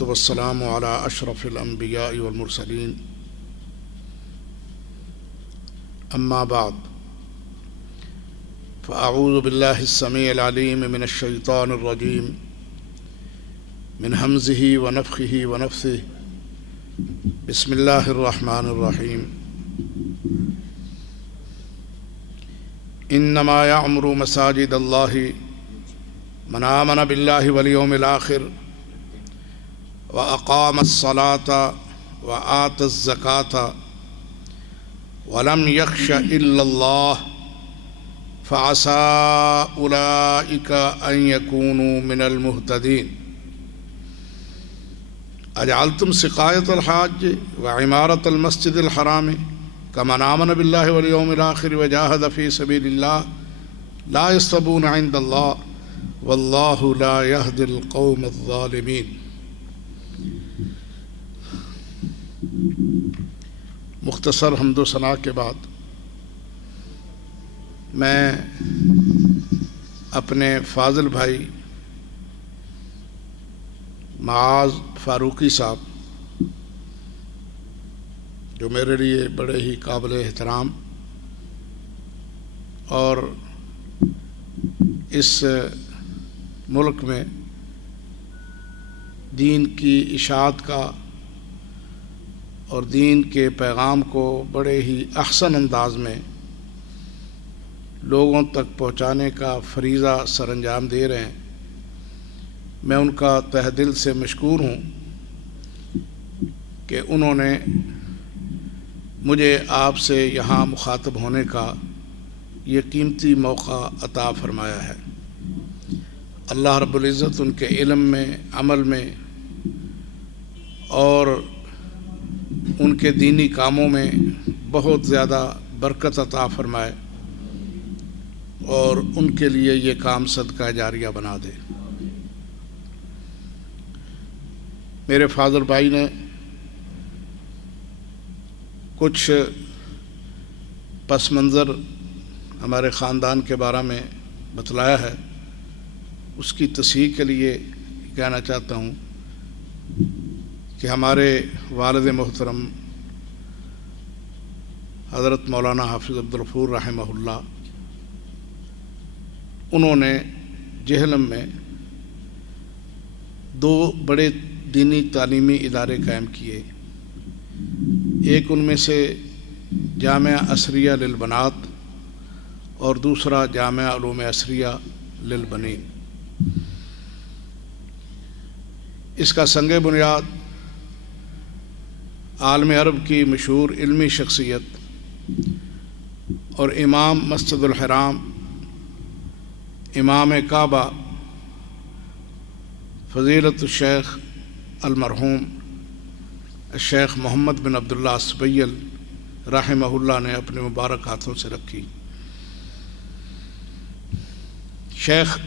والسلام على أشرف الأنبياء والمرسلين أما بعد فأعوذ بالله السميع العليم من الشيطان الرجيم من همزه ونفخه ونفثه بسم الله الرحمن الرحيم إنما يعمر مساجد الله من آمن بالله واليوم الآخر وأقام الصلاة وآتى الزكاة ولم يخش إلا الله فعسى أولئك أن يكونوا من المهتدين أجعلتم سقاية الحاج وعمارة المسجد الحرام كمن آمن بالله واليوم الآخر وجاهد في سبيل الله لا يستوون عند الله والله لا يهدي القوم الظالمين۔ مختصر حمد و ثنا کے بعد میں اپنے فاضل بھائی معاذ فاروقی صاحب جو میرے لیے بڑے ہی قابل احترام اور اس ملک میں دین کی اشاعت کا اور دین کے پیغام کو بڑے ہی احسن انداز میں لوگوں تک پہنچانے کا فریضہ سر انجام دے رہے ہیں، میں ان کا تہ دل سے مشکور ہوں کہ انہوں نے مجھے آپ سے یہاں مخاطب ہونے کا یہ قیمتی موقع عطا فرمایا ہے۔ اللہ رب العزت ان کے علم میں، عمل میں اور ان کے دینی کاموں میں بہت زیادہ برکت عطا فرمائے اور ان کے لیے یہ کام صدقہ جاریہ بنا دے۔ میرے فاضل بھائی نے کچھ پس منظر ہمارے خاندان کے بارے میں بتلایا ہے، اس کی تصحیح کے لیے کہنا چاہتا ہوں کہ ہمارے والد محترم حضرت مولانا حافظ عبدالغفور رحمہ اللہ، انہوں نے جہلم میں 2 بڑے دینی تعلیمی ادارے قائم کیے۔ ایک ان میں سے جامعہ عصریہ للبنات اور دوسرا جامعہ علوم عصریہ للبنین۔ اس کا سنگ بنیاد عالم عرب کی مشہور علمی شخصیت اور امام مسجد الحرام، امام کعبہ فضیلت الشیخ المرحوم الشیخ محمد بن عبداللہ السبیل رحمہ اللہ نے اپنے مبارک ہاتھوں سے رکھی۔ شیخ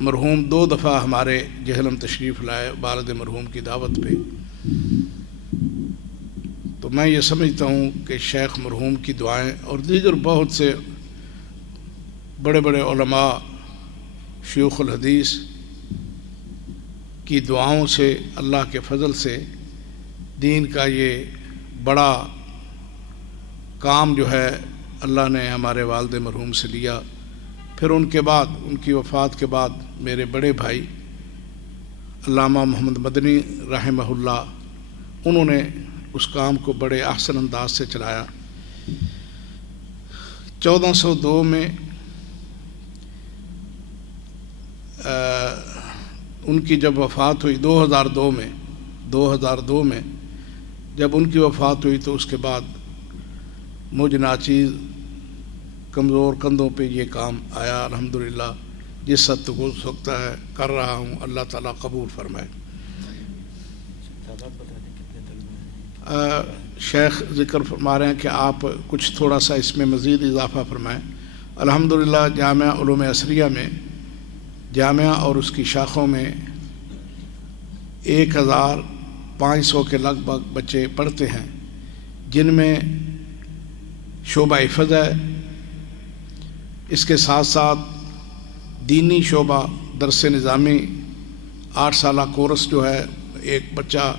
مرحوم 2 دفعہ ہمارے جہلم تشریف لائے والد مرحوم کی دعوت پہ، تو میں یہ سمجھتا ہوں کہ شیخ مرحوم کی دعائیں اور دیگر بہت سے بڑے بڑے علماء شیوخ الحدیث کی دعاؤں سے، اللہ کے فضل سے دین کا یہ بڑا کام جو ہے اللہ نے ہمارے والد مرحوم سے لیا۔ پھر ان کے بعد، ان کی وفات کے بعد میرے بڑے بھائی علامہ محمد مدنی رحمہ اللہ، انہوں نے اس کام کو بڑے احسن انداز سے چلایا۔ 1402 میں ان کی جب وفات ہوئی، 2002 میں جب ان کی وفات ہوئی تو اس کے بعد مجھ ناچیز کمزور کندھوں پہ یہ کام آیا۔ الحمدللہ جس حد تک ہو سکتا ہے کر رہا ہوں، اللہ تعالیٰ قبول فرمائے۔ شیخ ذکر فرما رہے ہیں کہ آپ کچھ تھوڑا سا اس میں مزید اضافہ فرمائیں۔ الحمدللہ جامعہ علوم عصریہ میں، جامعہ اور اس کی شاخوں میں 1500 کے لگ بھگ بچے پڑھتے ہیں، جن میں شعبہ حفظ ہے، اس کے ساتھ ساتھ دینی شعبہ درس نظامی 8 سالہ کورس جو ہے ایک بچہ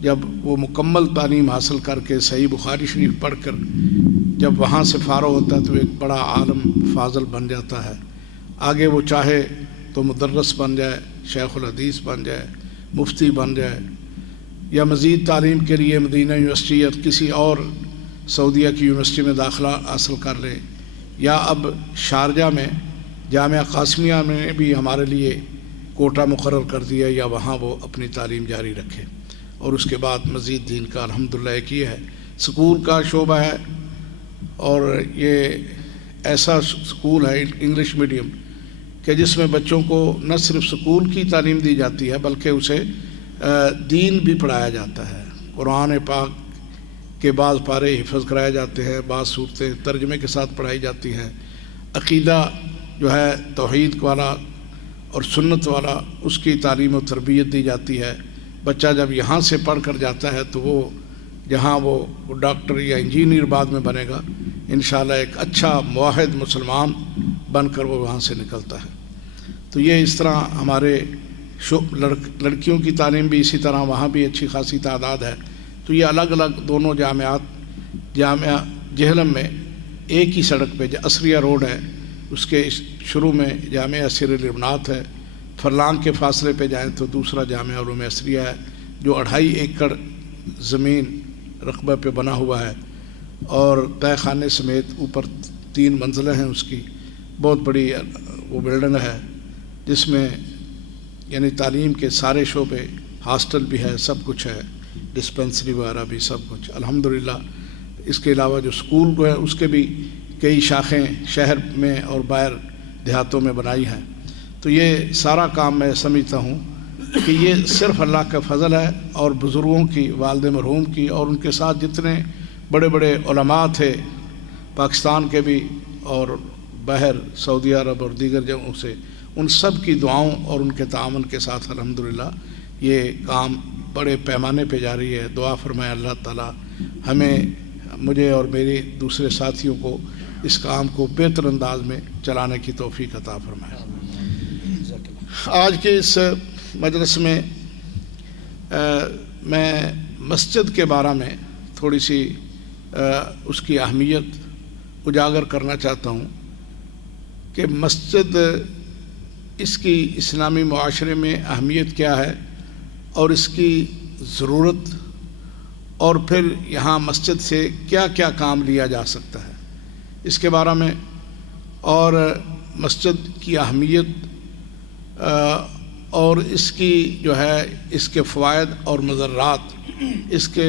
جب وہ مکمل تعلیم حاصل کر کے صحیح بخاری شریف پڑھ کر جب وہاں سے فارغ ہوتا ہے تو ایک بڑا عالم فاضل بن جاتا ہے. آگے وہ چاہے تو مدرس بن جائے، شیخ الحدیث بن جائے، مفتی بن جائے، یا مزید تعلیم کے لیے مدینہ یونیورسٹی یا کسی اور سعودیہ کی یونیورسٹی میں داخلہ حاصل کر لے، یا اب شارجہ میں جامعہ قاسمیہ میں بھی ہمارے لیے کوٹا مقرر کر دیا، یا وہاں وہ اپنی تعلیم جاری رکھے اور اس کے بعد مزید دین کا الحمدللہ ایک یہ ہے. سکول کا شعبہ ہے اور یہ ایسا سکول ہے انگلش میڈیم کہ جس میں بچوں کو نہ صرف سکول کی تعلیم دی جاتی ہے بلکہ اسے دین بھی پڑھایا جاتا ہے. قرآن پاک کے بعض پارے حفظ کرائے جاتے ہیں، بعض صورتیں ترجمے کے ساتھ پڑھائی جاتی ہیں. عقیدہ جو ہے توحید والا اور سنت والا اس کی تعلیم و تربیت دی جاتی ہے. بچہ جب یہاں سے پڑھ کر جاتا ہے تو وہ جہاں وہ ڈاکٹر یا انجینئر بعد میں بنے گا انشاءاللہ ایک اچھا موحد مسلمان بن کر وہ وہاں سے نکلتا ہے. تو یہ اس طرح ہمارے لڑکیوں کی تعلیم بھی اسی طرح وہاں بھی اچھی خاصی تعداد ہے. تو یہ الگ الگ دونوں جامعات، جامعہ جہلم میں ایک ہی سڑک پہ عصریہ روڈ ہے، اس کے شروع میں جامعہ سیر البنات ہے. فرلانگ کے فاصلے پہ جائیں تو دوسرا جامعہ علوم عصریہ ہے جو 2.5 ایکڑ زمین رقبہ پہ بنا ہوا ہے اور تہہ خانے سمیت اوپر 3 منزلیں ہیں. اس کی بہت بڑی وہ بلڈنگ ہے جس میں یعنی تعلیم کے سارے شعبے، ہاسٹل بھی ہے، سب کچھ ہے، ڈسپنسری وغیرہ بھی سب کچھ الحمدللہ. اس کے علاوہ جو سکول جو ہے اس کے بھی کئی شاخیں شہر میں اور باہر دیہاتوں میں بنائی ہیں. تو یہ سارا کام میں سمجھتا ہوں کہ یہ صرف اللہ کا فضل ہے اور بزرگوں کی، والد مرحوم کی اور ان کے ساتھ جتنے بڑے بڑے علماء تھے پاکستان کے بھی اور باہر سعودی عرب اور دیگر جگہوں سے، ان سب کی دعاؤں اور ان کے تعاون کے ساتھ الحمدللہ یہ کام بڑے پیمانے پہ جاری ہے. دعا فرمائے اللہ تعالیٰ ہمیں، مجھے اور میرے دوسرے ساتھیوں کو اس کام کو بہتر انداز میں چلانے کی توفیق عطا فرمائے. آج کے اس مجلس میں میں مسجد کے بارے میں تھوڑی سی اس کی اہمیت اجاگر کرنا چاہتا ہوں کہ مسجد، اس کی اسلامی معاشرے میں اہمیت کیا ہے اور اس کی ضرورت، اور پھر یہاں مسجد سے کیا کیا کام لیا جا سکتا ہے اس کے بارے میں، اور مسجد کی اہمیت اور اس کی جو ہے اس کے فوائد اور مضرات، اس کے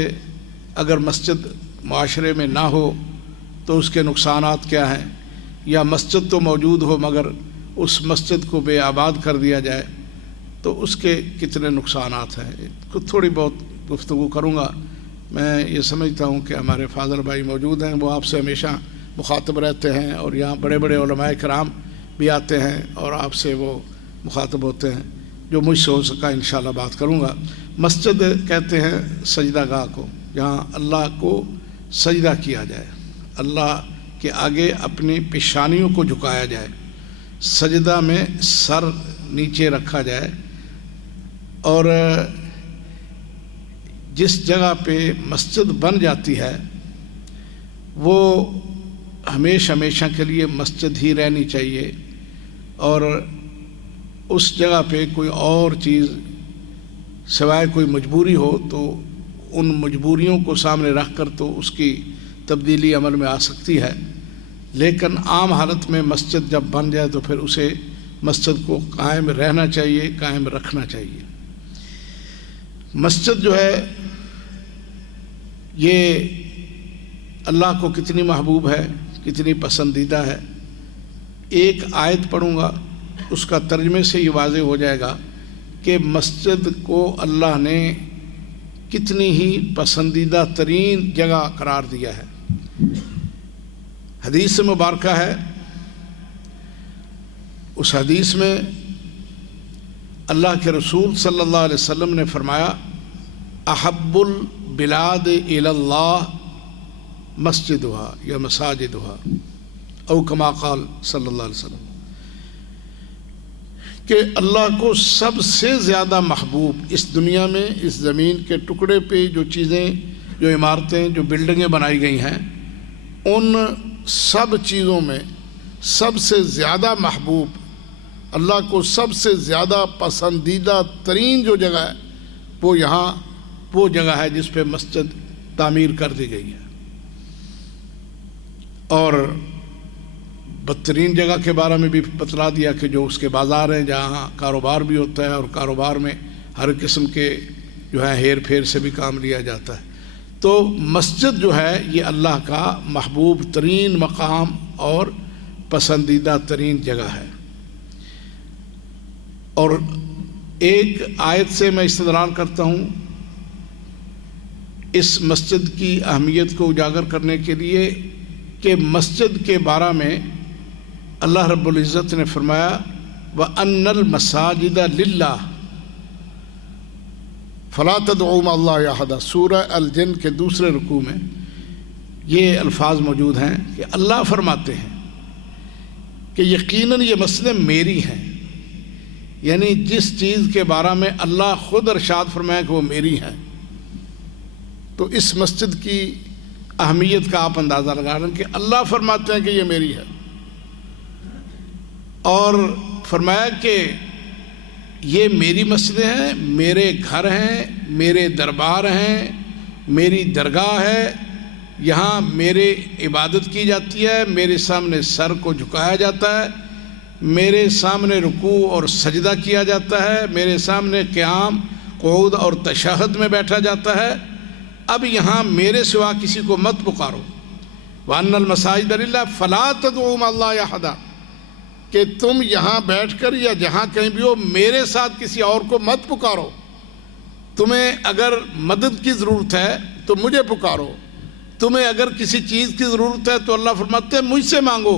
اگر مسجد معاشرے میں نہ ہو تو اس کے نقصانات کیا ہیں، یا مسجد تو موجود ہو مگر اس مسجد کو بے آباد کر دیا جائے تو اس کے کتنے نقصانات ہیں. تھوڑی بہت گفتگو کروں گا. میں یہ سمجھتا ہوں کہ ہمارے فاضل بھائی موجود ہیں، وہ آپ سے ہمیشہ مخاطب رہتے ہیں اور یہاں بڑے بڑے علماء کرام بھی آتے ہیں اور آپ سے وہ مخاطب ہوتے ہیں. جو مجھ سے ہو سکا انشاءاللہ بات کروں گا. مسجد کہتے ہیں سجدہ گاہ کو، جہاں اللہ کو سجدہ کیا جائے، اللہ کے آگے اپنی پیشانیوں کو جھکایا جائے، سجدہ میں سر نیچے رکھا جائے، اور جس جگہ پہ مسجد بن جاتی ہے وہ ہمیشہ کے لیے مسجد ہی رہنی چاہیے، اور اس جگہ پہ کوئی اور چیز سوائے کوئی مجبوری ہو تو ان مجبوریوں کو سامنے رکھ کر تو اس کی تبدیلی عمل میں آ سکتی ہے. لیکن عام حالت میں مسجد جب بن جائے تو پھر اسے مسجد کو قائم رہنا چاہیے، قائم رکھنا چاہیے. مسجد جو ہے یہ اللہ کو کتنی محبوب ہے، کتنی پسندیدہ ہے. ایک آیت پڑھوں گا، اس کا ترجمے سے یہ واضح ہو جائے گا کہ مسجد کو اللہ نے کتنی ہی پسندیدہ ترین جگہ قرار دیا ہے. حدیث مبارکہ ہے، اس حدیث میں اللہ کے رسول صلی اللہ علیہ وسلم نے فرمایا احب البلاد الی اللہ مسجدها یا مساجدها، او کما قال صلی اللہ علیہ وسلم، کہ اللہ کو سب سے زیادہ محبوب اس دنیا میں، اس زمین کے ٹکڑے پہ جو چیزیں، جو عمارتیں، جو بلڈنگیں بنائی گئی ہیں، ان سب چیزوں میں سب سے زیادہ محبوب، اللہ کو سب سے زیادہ پسندیدہ ترین جو جگہ ہے وہ جگہ ہے جس پہ مسجد تعمیر کر دی گئی ہے۔ اور بدترین جگہ کے بارے میں بھی بتلا دیا کہ جو اس کے بازار ہیں، جہاں کاروبار بھی ہوتا ہے، اور کاروبار میں ہر قسم کے جو ہے ہیر پھیر سے بھی کام لیا جاتا ہے۔ تو مسجد جو ہے یہ اللہ کا محبوب ترین مقام اور پسندیدہ ترین جگہ ہے۔ اور ایک آیت سے میں استدلال کرتا ہوں اس مسجد کی اہمیت کو اجاگر کرنے کے لیے کہ مسجد کے بارے میں اللہ رب العزت نے فرمایا وَأَنَّ الْمَسَاجِدَ لِلَّهِ فَلَا تَدْعُوا مَعَ اللَّهِ أَحَدًا، سورہ الجن کے دوسرے رکوع میں یہ الفاظ موجود ہیں کہ اللہ فرماتے ہیں کہ یقیناً یہ مسئلے میری ہیں، یعنی جس چیز کے بارے میں اللہ خود ارشاد فرمایا کہ وہ میری ہے، تو اس مسجد کی اہمیت کا آپ اندازہ لگا رہے ہیں کہ اللہ فرماتے ہیں کہ یہ میری ہے، اور فرمایا کہ یہ میری مسجدیں ہیں، میرے گھر ہیں، میرے دربار ہیں، میری درگاہ ہے، یہاں میرے عبادت کی جاتی ہے، میرے سامنے سر کو جھکایا جاتا ہے، میرے سامنے رکوع اور سجدہ کیا جاتا ہے، میرے سامنے قیام، قعود اور تشہد میں بیٹھا جاتا ہے۔ اب یہاں میرے سوا کسی کو مت پکارو، وَأَنَّ الْمَسَاجِدَ لِلَّهِ فَلَا تَدْعُوا مَعَ اللَّهِ أَحَدًا، کہ تم یہاں بیٹھ کر یا جہاں کہیں بھی ہو میرے ساتھ کسی اور کو مت پکارو۔ تمہیں اگر مدد کی ضرورت ہے تو مجھے پکارو، تمہیں اگر کسی چیز کی ضرورت ہے تو اللہ فرماتے ہیں مجھ سے مانگو،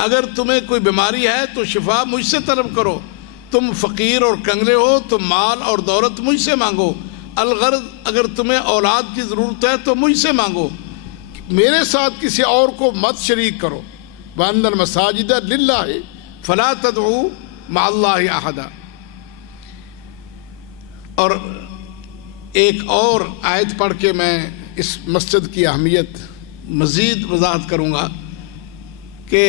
اگر تمہیں کوئی بیماری ہے تو شفا مجھ سے طلب کرو، تم فقیر اور کنگلے ہو تو مال اور دولت مجھ سے مانگو، الغرض اگر تمہیں اولاد کی ضرورت ہے تو مجھ سے مانگو، میرے ساتھ کسی اور کو مت شریک کرو۔ وَأَنَّ الْمَسَاجِدَ لِلَّهِ فَلَا تَدْعُوا مَعَ اللَّهِ أَحَدًا۔ اور ایک اور آیت پڑھ کے میں اس مسجد کی اہمیت مزید وضاحت کروں گا کہ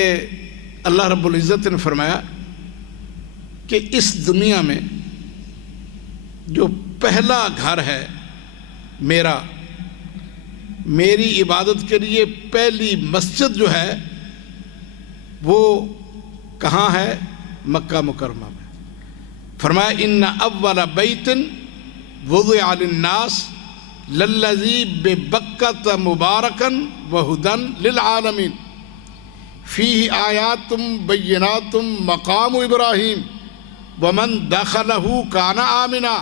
اللہ رب العزت نے فرمایا کہ اس دنیا میں جو پہلا گھر ہے میرا، میری عبادت کے لیے پہلی مسجد جو ہے وہ کہاں ہے؟ مکہ مکرمہ میں۔ فرمایا ان اول بیت وضع للناس للذی ببکۃ مبارکا وہدی للعالمین فیہ آیات بینات مقام ابراہیم ومن دخلہ کان آمنا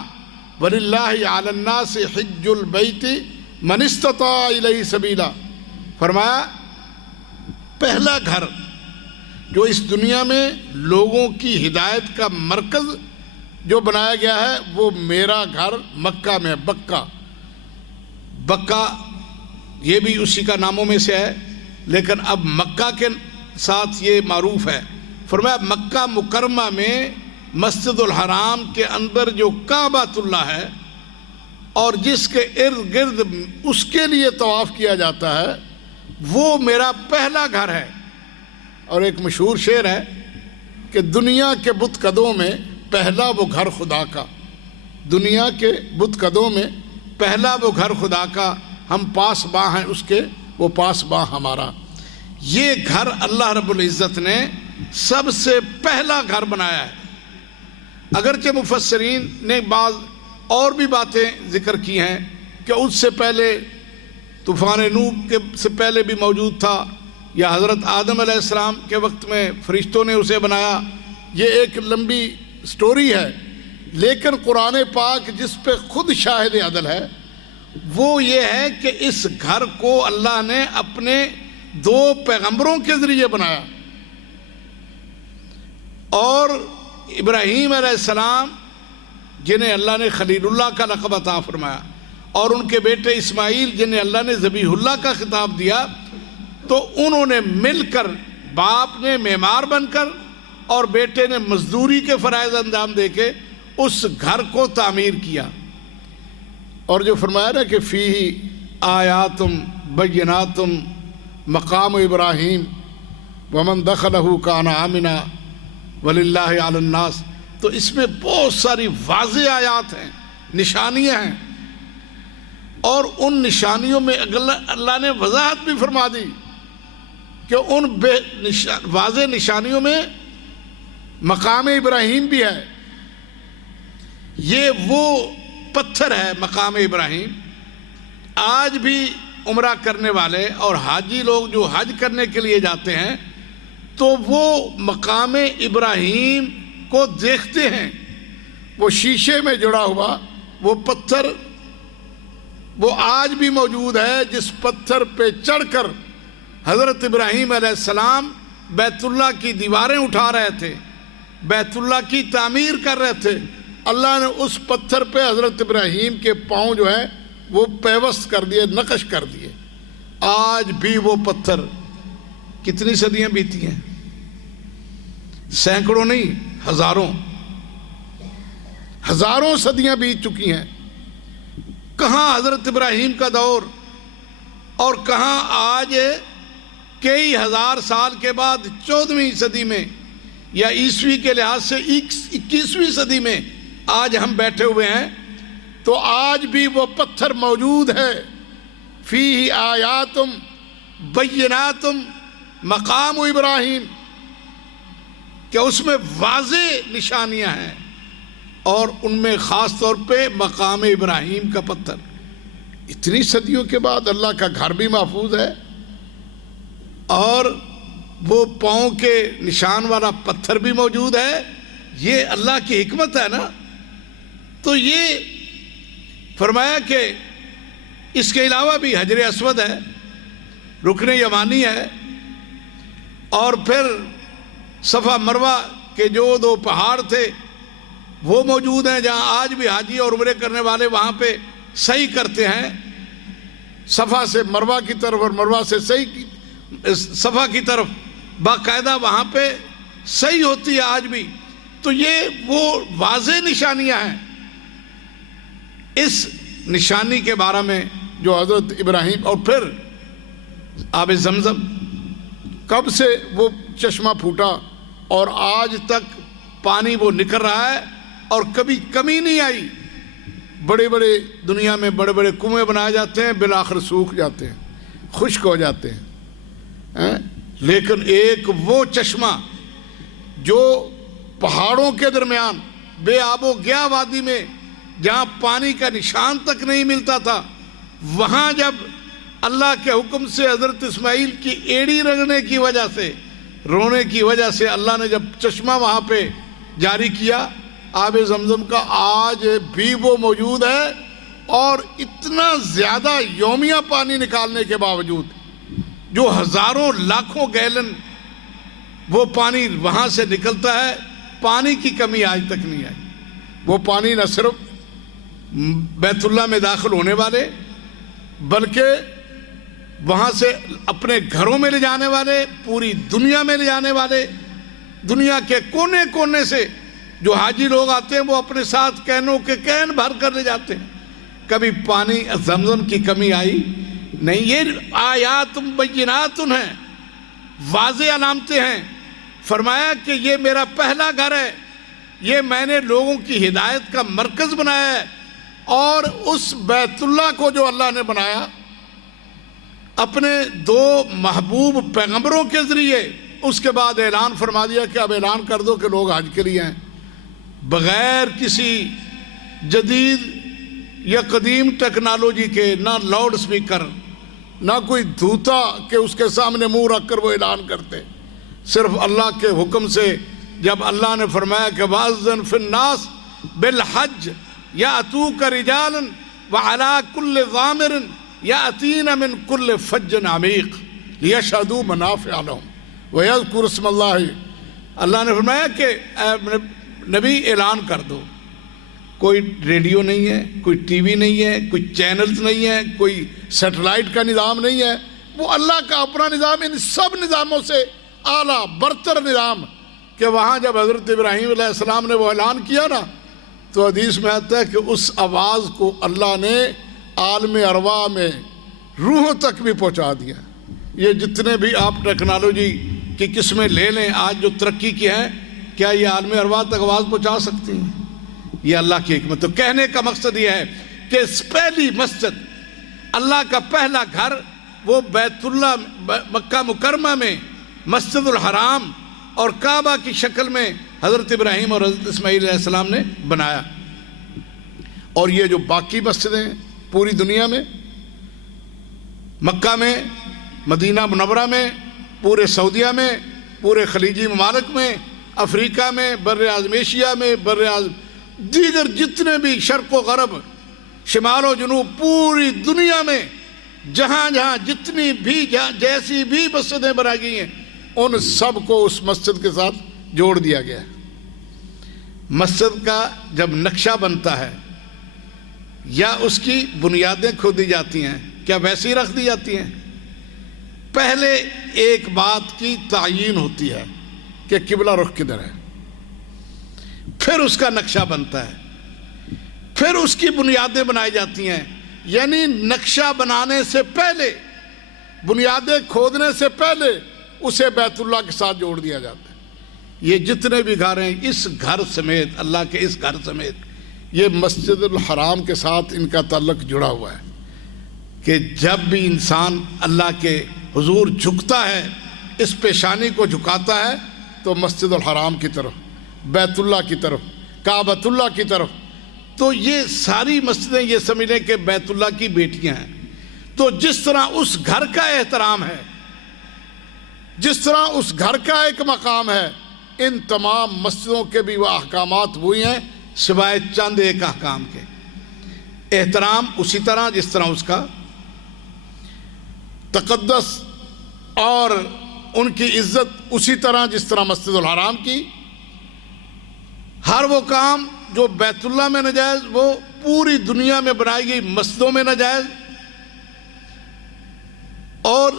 وللہ علی الناس حج البیت من استطاع الیہ سبیلا۔ فرمایا پہلا گھر جو اس دنیا میں لوگوں کی ہدایت کا مرکز جو بنایا گیا ہے وہ میرا گھر مکہ میں۔ بکہ یہ بھی اسی کا ناموں میں سے ہے، لیکن اب مکہ کے ساتھ یہ معروف ہے۔ فرمایا مکہ مکرمہ میں مسجد الحرام کے اندر جو کعبۃ اللہ ہے اور جس کے ارد گرد اس کے لیے طواف کیا جاتا ہے وہ میرا پہلا گھر ہے۔ اور ایک مشہور شعر ہے کہ دنیا کے بت قدوں میں پہلا وہ گھر خدا کا، دنیا کے بت قدوں میں پہلا وہ گھر خدا کا، ہم پاس باں ہیں اس کے، وہ پاس باں ہمارا۔ یہ گھر اللہ رب العزت نے سب سے پہلا گھر بنایا ہے۔ اگرچہ مفسرین نے بعض اور بھی باتیں ذکر کی ہیں کہ اس سے پہلے طوفان نوح کے سے پہلے بھی موجود تھا، یا حضرت آدم علیہ السلام کے وقت میں فرشتوں نے اسے بنایا، یہ ایک لمبی سٹوری ہے، لیکن قرآن پاک جس پہ خود شاہد عدل ہے وہ یہ ہے کہ اس گھر کو اللہ نے اپنے 2 پیغمبروں کے ذریعے بنایا، اور ابراہیم علیہ السلام جنہیں اللہ نے خلیل اللہ کا لقب عطا فرمایا، اور ان کے بیٹے اسماعیل جنہیں اللہ نے ذبیح اللہ کا خطاب دیا، تو انہوں نے مل کر باپ نے معمار بن کر اور بیٹے نے مزدوری کے فرائض انجام دے کے اس گھر کو تعمیر کیا۔ اور جو فرمایا نا کہ فیہ آیاتم بیناتم مقام ابراہیم ومن دخلہ کان آمنا وللہ علی الناس، تو اس میں بہت ساری واضح آیات ہیں، نشانیاں ہیں، اور ان نشانیوں میں اللہ نے وضاحت بھی فرما دی کہ ان واضح نشانیوں میں مقام ابراہیم بھی ہے۔ یہ وہ پتھر ہے مقام ابراہیم، آج بھی عمرہ کرنے والے اور حاجی لوگ جو حج کرنے کے لیے جاتے ہیں تو وہ مقام ابراہیم کو دیکھتے ہیں، وہ شیشے میں جڑا ہوا وہ پتھر وہ آج بھی موجود ہے، جس پتھر پہ چڑھ کر حضرت ابراہیم علیہ السلام بیت اللہ کی دیواریں اٹھا رہے تھے، بیت اللہ کی تعمیر کر رہے تھے۔ اللہ نے اس پتھر پہ حضرت ابراہیم کے پاؤں جو ہے وہ پیوست کر دیے، نقش کر دیے۔ آج بھی وہ پتھر کتنی صدیاں بیتی ہیں، سینکڑوں نہیں، ہزاروں صدیاں بیت چکی ہیں۔ کہاں حضرت ابراہیم کا دور اور کہاں آج کئی ہزار سال کے بعد 14ویں صدی میں یا عیسوی کے لحاظ سے 21ویں صدی میں آج ہم بیٹھے ہوئے ہیں، تو آج بھی وہ پتھر موجود ہے۔ فیہ آیاتم بیناتم مقام ابراہیم، کہ اس میں واضح نشانیاں ہیں، اور ان میں خاص طور پہ مقام ابراہیم کا پتھر۔ اتنی صدیوں کے بعد اللہ کا گھر بھی محفوظ ہے اور وہ پاؤں کے نشان والا پتھر بھی موجود ہے۔ یہ اللہ کی حکمت ہے نا۔ تو یہ فرمایا کہ اس کے علاوہ بھی حجر اسود ہے، رکن یمانی ہے، اور پھر صفا مروہ کے جو 2 پہاڑ تھے وہ موجود ہیں، جہاں آج بھی حاجی اور عمرے کرنے والے وہاں پہ سعی کرتے ہیں، صفا سے مروہ کی طرف اور مروہ سے صفا کی طرف باقاعدہ وہاں پہ سعی ہوتی ہے آج بھی۔ تو یہ وہ واضح نشانیاں ہیں۔ اس نشانی کے بارے میں جو حضرت ابراہیم، اور پھر آب زمزم، کب سے وہ چشمہ پھوٹا اور آج تک پانی وہ نکل رہا ہے اور کبھی کمی نہیں آئی۔ بڑے بڑے دنیا میں بڑے بڑے کنویں بنائے جاتے ہیں، بالآخر سوکھ جاتے ہیں، خشک ہو جاتے ہیں، لیکن ایک وہ چشمہ جو پہاڑوں کے درمیان بے آب و گیا وادی میں جہاں پانی کا نشان تک نہیں ملتا تھا، وہاں جب اللہ کے حکم سے حضرت اسماعیل کی ایڑی رگڑنے کی وجہ سے، رونے کی وجہ سے اللہ نے جب چشمہ وہاں پہ جاری کیا آب زمزم کا، آج بھی وہ موجود ہے، اور اتنا زیادہ یومیہ پانی نکالنے کے باوجود جو ہزاروں لاکھوں گیلن وہ پانی وہاں سے نکلتا ہے، پانی کی کمی آج تک نہیں آئی۔ وہ پانی نہ صرف بیت اللہ میں داخل ہونے والے بلکہ وہاں سے اپنے گھروں میں لے جانے والے، پوری دنیا میں لے جانے والے، دنیا کے کونے کونے سے جو حاجی لوگ آتے ہیں وہ اپنے ساتھ کینوں کے کین بھر کر لے جاتے ہیں۔ کبھی پانی زمزم کی کمی آئی نہیں۔ یہ آیات بینات ہیں، واضح علامتیں ہیں۔ فرمایا کہ یہ میرا پہلا گھر ہے، یہ میں نے لوگوں کی ہدایت کا مرکز بنایا ہے، اور اس بیت اللہ کو جو اللہ نے بنایا اپنے 2 محبوب پیغمبروں کے ذریعے، اس کے بعد اعلان فرما دیا کہ اب اعلان کر دو کہ لوگ حج کے لیے ہیں، بغیر کسی جدید یا قدیم ٹیکنالوجی کے، نہ لاؤڈ سپیکر، نہ کوئی دھوتا کہ اس کے سامنے منہ رکھ کر وہ اعلان کرتے، صرف اللہ کے حکم سے۔ جب اللہ نے فرمایا کہ وَأَذِّن فِي النَّاسِ بِالْحَجِّ يَأْتُوكَ رِجَالًا وَعَلَىٰ كُلِّ ضَامِرٍ يَأْتِينَ مِنْ كُلِّ فَجٍّ عَمِيقٍ لِيَشْهَدُوا مَنَافِعَ لَهُمْ وَيَذْكُرُوا اسْمَ اللَّهِ۔ اللہ نے فرمایا کہ نبی اعلان کر دو، کوئی ریڈیو نہیں ہے، کوئی ٹی وی نہیں ہے، کوئی چینلز نہیں ہے، کوئی سیٹلائٹ کا نظام نہیں ہے، وہ اللہ کا اپنا نظام، ان سب نظاموں سے اعلیٰ برتر نظام کہ وہاں جب حضرت ابراہیم علیہ السلام نے وہ اعلان کیا نا تو حدیث میں آتا ہے کہ اس آواز کو اللہ نے عالم ارواح میں روحوں تک بھی پہنچا دیا۔ یہ جتنے بھی آپ ٹیکنالوجی کی قسمیں لے لیں آج جو ترقی کی ہے، کیا یہ عالم ارواح تک آواز پہنچا سکتی ہیں؟ یہ اللہ کی حکمت۔ تو کہنے کا مقصد یہ ہے کہ پہلی مسجد، اللہ کا پہلا گھر، وہ بیت اللہ مکہ مکرمہ میں مسجد الحرام اور کعبہ کی شکل میں حضرت ابراہیم اور حضرت اسماعیل علیہ السلام نے بنایا۔ اور یہ جو باقی مسجدیں پوری دنیا میں، مکہ میں، مدینہ منورہ میں، پورے سعودیہ میں، پورے خلیجی ممالک میں، افریقہ میں، بر اعظم ایشیا میں، بر اعظم دیگر جتنے بھی شرق و غرب، شمال و جنوب، پوری دنیا میں جہاں جہاں جتنی بھی جیسی بھی مسجدیں بنائی گئی ہیں ان سب کو اس مسجد کے ساتھ جوڑ دیا گیا ہے۔ مسجد کا جب نقشہ بنتا ہے یا اس کی بنیادیں کھودی جاتی ہیں، کیا ویسے ہی رکھ دی جاتی ہیں؟ پہلے ایک بات کی تعیین ہوتی ہے کہ قبلہ رخ کدھر ہے، پھر اس کا نقشہ بنتا ہے، پھر اس کی بنیادیں بنائی جاتی ہیں۔ یعنی نقشہ بنانے سے پہلے، بنیادیں کھودنے سے پہلے اسے بیت اللہ کے ساتھ جوڑ دیا جاتا ہے۔ یہ جتنے بھی گھر ہیں، اس گھر سمیت، اللہ کے اس گھر سمیت، یہ مسجد الحرام کے ساتھ ان کا تعلق جڑا ہوا ہے کہ جب بھی انسان اللہ کے حضور جھکتا ہے، اس پیشانی کو جھکاتا ہے تو مسجد الحرام کی طرف، بیت اللہ کی طرف، کعبۃ اللہ کی طرف۔ تو یہ ساری مسجدیں یہ سمجھ لیں کہ بیت اللہ کی بیٹیاں ہیں۔ تو جس طرح اس گھر کا احترام ہے، جس طرح اس گھر کا ایک مقام ہے، ان تمام مسجدوں کے بھی وہ احکامات وہی ہیں سوائے چند ایک احکام کے۔ احترام اسی طرح جس طرح اس کا تقدس اور ان کی عزت اسی طرح جس طرح مسجد الحرام کی۔ ہر وہ کام جو بیت اللہ میں ناجائز وہ پوری دنیا میں بنائی گئی مسجدوں میں ناجائز۔ اور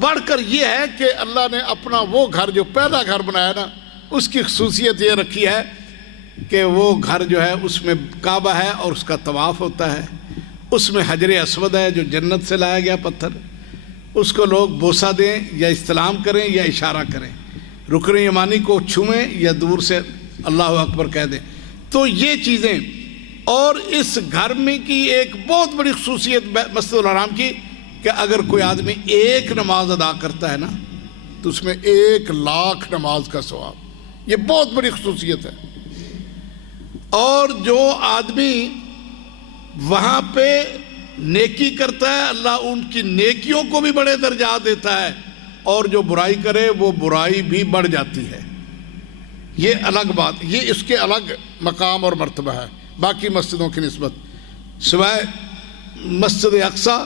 بڑھ کر یہ ہے کہ اللہ نے اپنا وہ گھر جو پہلا گھر بنایا نا، اس کی خصوصیت یہ رکھی ہے کہ وہ گھر جو ہے اس میں کعبہ ہے اور اس کا طواف ہوتا ہے، اس میں حجر اسود ہے جو جنت سے لایا گیا پتھر، اس کو لوگ بوسہ دیں یا استلام کریں یا اشارہ کریں، رکن یمانی کو چھوئیں یا دور سے اللہ اکبر کہہ دیں۔ تو یہ چیزیں، اور اس گھر میں کی ایک بہت بڑی خصوصیت مسجد الحرام کی کہ اگر کوئی آدمی ایک نماز ادا کرتا ہے نا تو اس میں 1,00,000 نماز کا ثواب۔ یہ بہت بڑی خصوصیت ہے۔ اور جو آدمی وہاں پہ نیکی کرتا ہے اللہ ان کی نیکیوں کو بھی بڑے درجات دیتا ہے، اور جو برائی کرے وہ برائی بھی بڑھ جاتی ہے۔ یہ الگ بات، یہ اس کے الگ مقام اور مرتبہ ہے باقی مسجدوں کی نسبت، سوائے مسجد اقصیٰ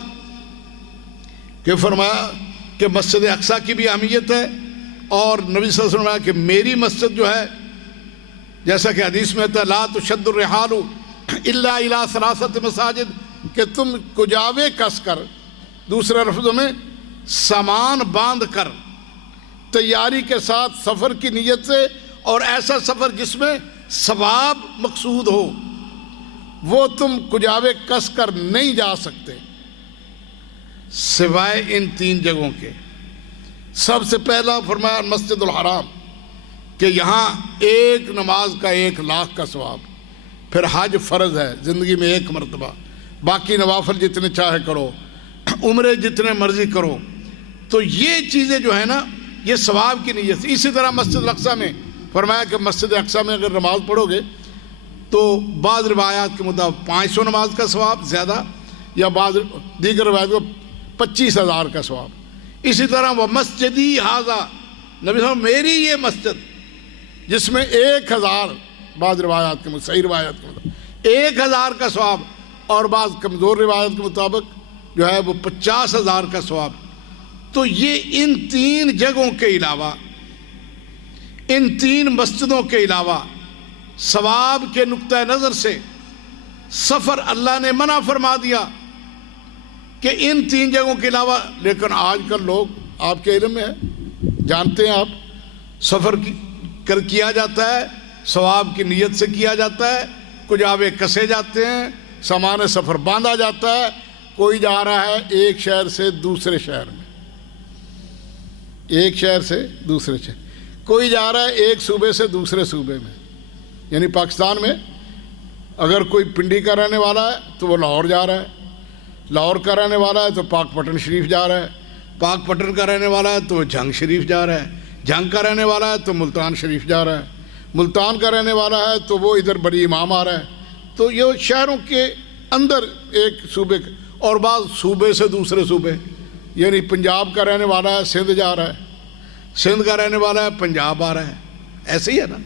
کہ فرمایا کہ مسجد اقصیٰ کی بھی اہمیت ہے، اور نبی صلی اللہ علیہ وسلم نے فرمایا کہ میری مسجد جو ہے، جیسا کہ حدیث میں ہے لا تشد الرحال الا الى 3 مساجد، کہ تم کجاوے کس کر، دوسرے لفظوں میں سامان باندھ کر تیاری کے ساتھ سفر کی نیت سے، اور ایسا سفر جس میں ثواب مقصود ہو، وہ تم کجاوے کس کر نہیں جا سکتے سوائے ان 3 جگہوں کے۔ سب سے پہلا فرمایا مسجد الحرام کہ یہاں ایک نماز کا 1,00,000 کا ثواب، پھر حج فرض ہے زندگی میں 1 مرتبہ، باقی نوافل جتنے چاہے کرو، عمرے جتنے مرضی کرو۔ تو یہ چیزیں جو ہے نا یہ ثواب کی نیت۔ اسی طرح مسجد الاقصیٰ میں فرمایا کہ مسجد اقصیٰ میں اگر نماز پڑھو گے تو بعض روایات کے مطابق 500 نماز کا ثواب زیادہ، یا بعض دیگر روایات کو 25,000 کا ثواب۔ اسی طرح وہ مسجدی ھذا، نبی صلی اللہ علیہ وسلم میری یہ مسجد جس میں 1,000 بعض روایات کے صحیح روایات کے مطابق 1,000 کا ثواب، اور بعض کمزور روایت کے مطابق جو ہے وہ 50,000 کا ثواب۔ تو یہ ان 3 جگہوں کے علاوہ، ان 3 مسجدوں کے علاوہ ثواب کے نقطہ نظر سے سفر اللہ نے منع فرما دیا کہ ان 3 جگہوں کے علاوہ۔ لیکن آج کل لوگ، آپ کے علم میں ہے، جانتے ہیں آپ، سفر کی کر کیا جاتا ہے، ثواب کی نیت سے کیا جاتا ہے، کجاوے کسے جاتے ہیں، سامان سفر باندھا جاتا ہے، کوئی جا رہا ہے ایک شہر سے دوسرے شہر میں، ایک شہر سے دوسرے شہر، کوئی جا رہا ہے ایک صوبے سے دوسرے صوبے میں، یعنی پاکستان میں اگر کوئی پنڈی کا رہنے والا ہے تو وہ لاہور جا رہا ہے، لاہور کا رہنے والا ہے تو پاک پٹن شریف جا رہا ہے، پاک پٹن کا رہنے والا ہے تو وہ جھنگ شریف جا رہا ہے، جھنگ کا رہنے والا ہے تو ملتان شریف جا رہا ہے، ملتان کا رہنے والا ہے تو وہ ادھر بڑی امام آ رہا ہے۔ تو یہ شہروں کے اندر ایک صوبے اور بعض صوبے سے دوسرے صوبے، یعنی پنجاب کا رہنے والا ہے سندھ جا رہا ہے، سندھ کا رہنے والا ہے پنجاب آ رہا ہے، ایسے ہی ہے نا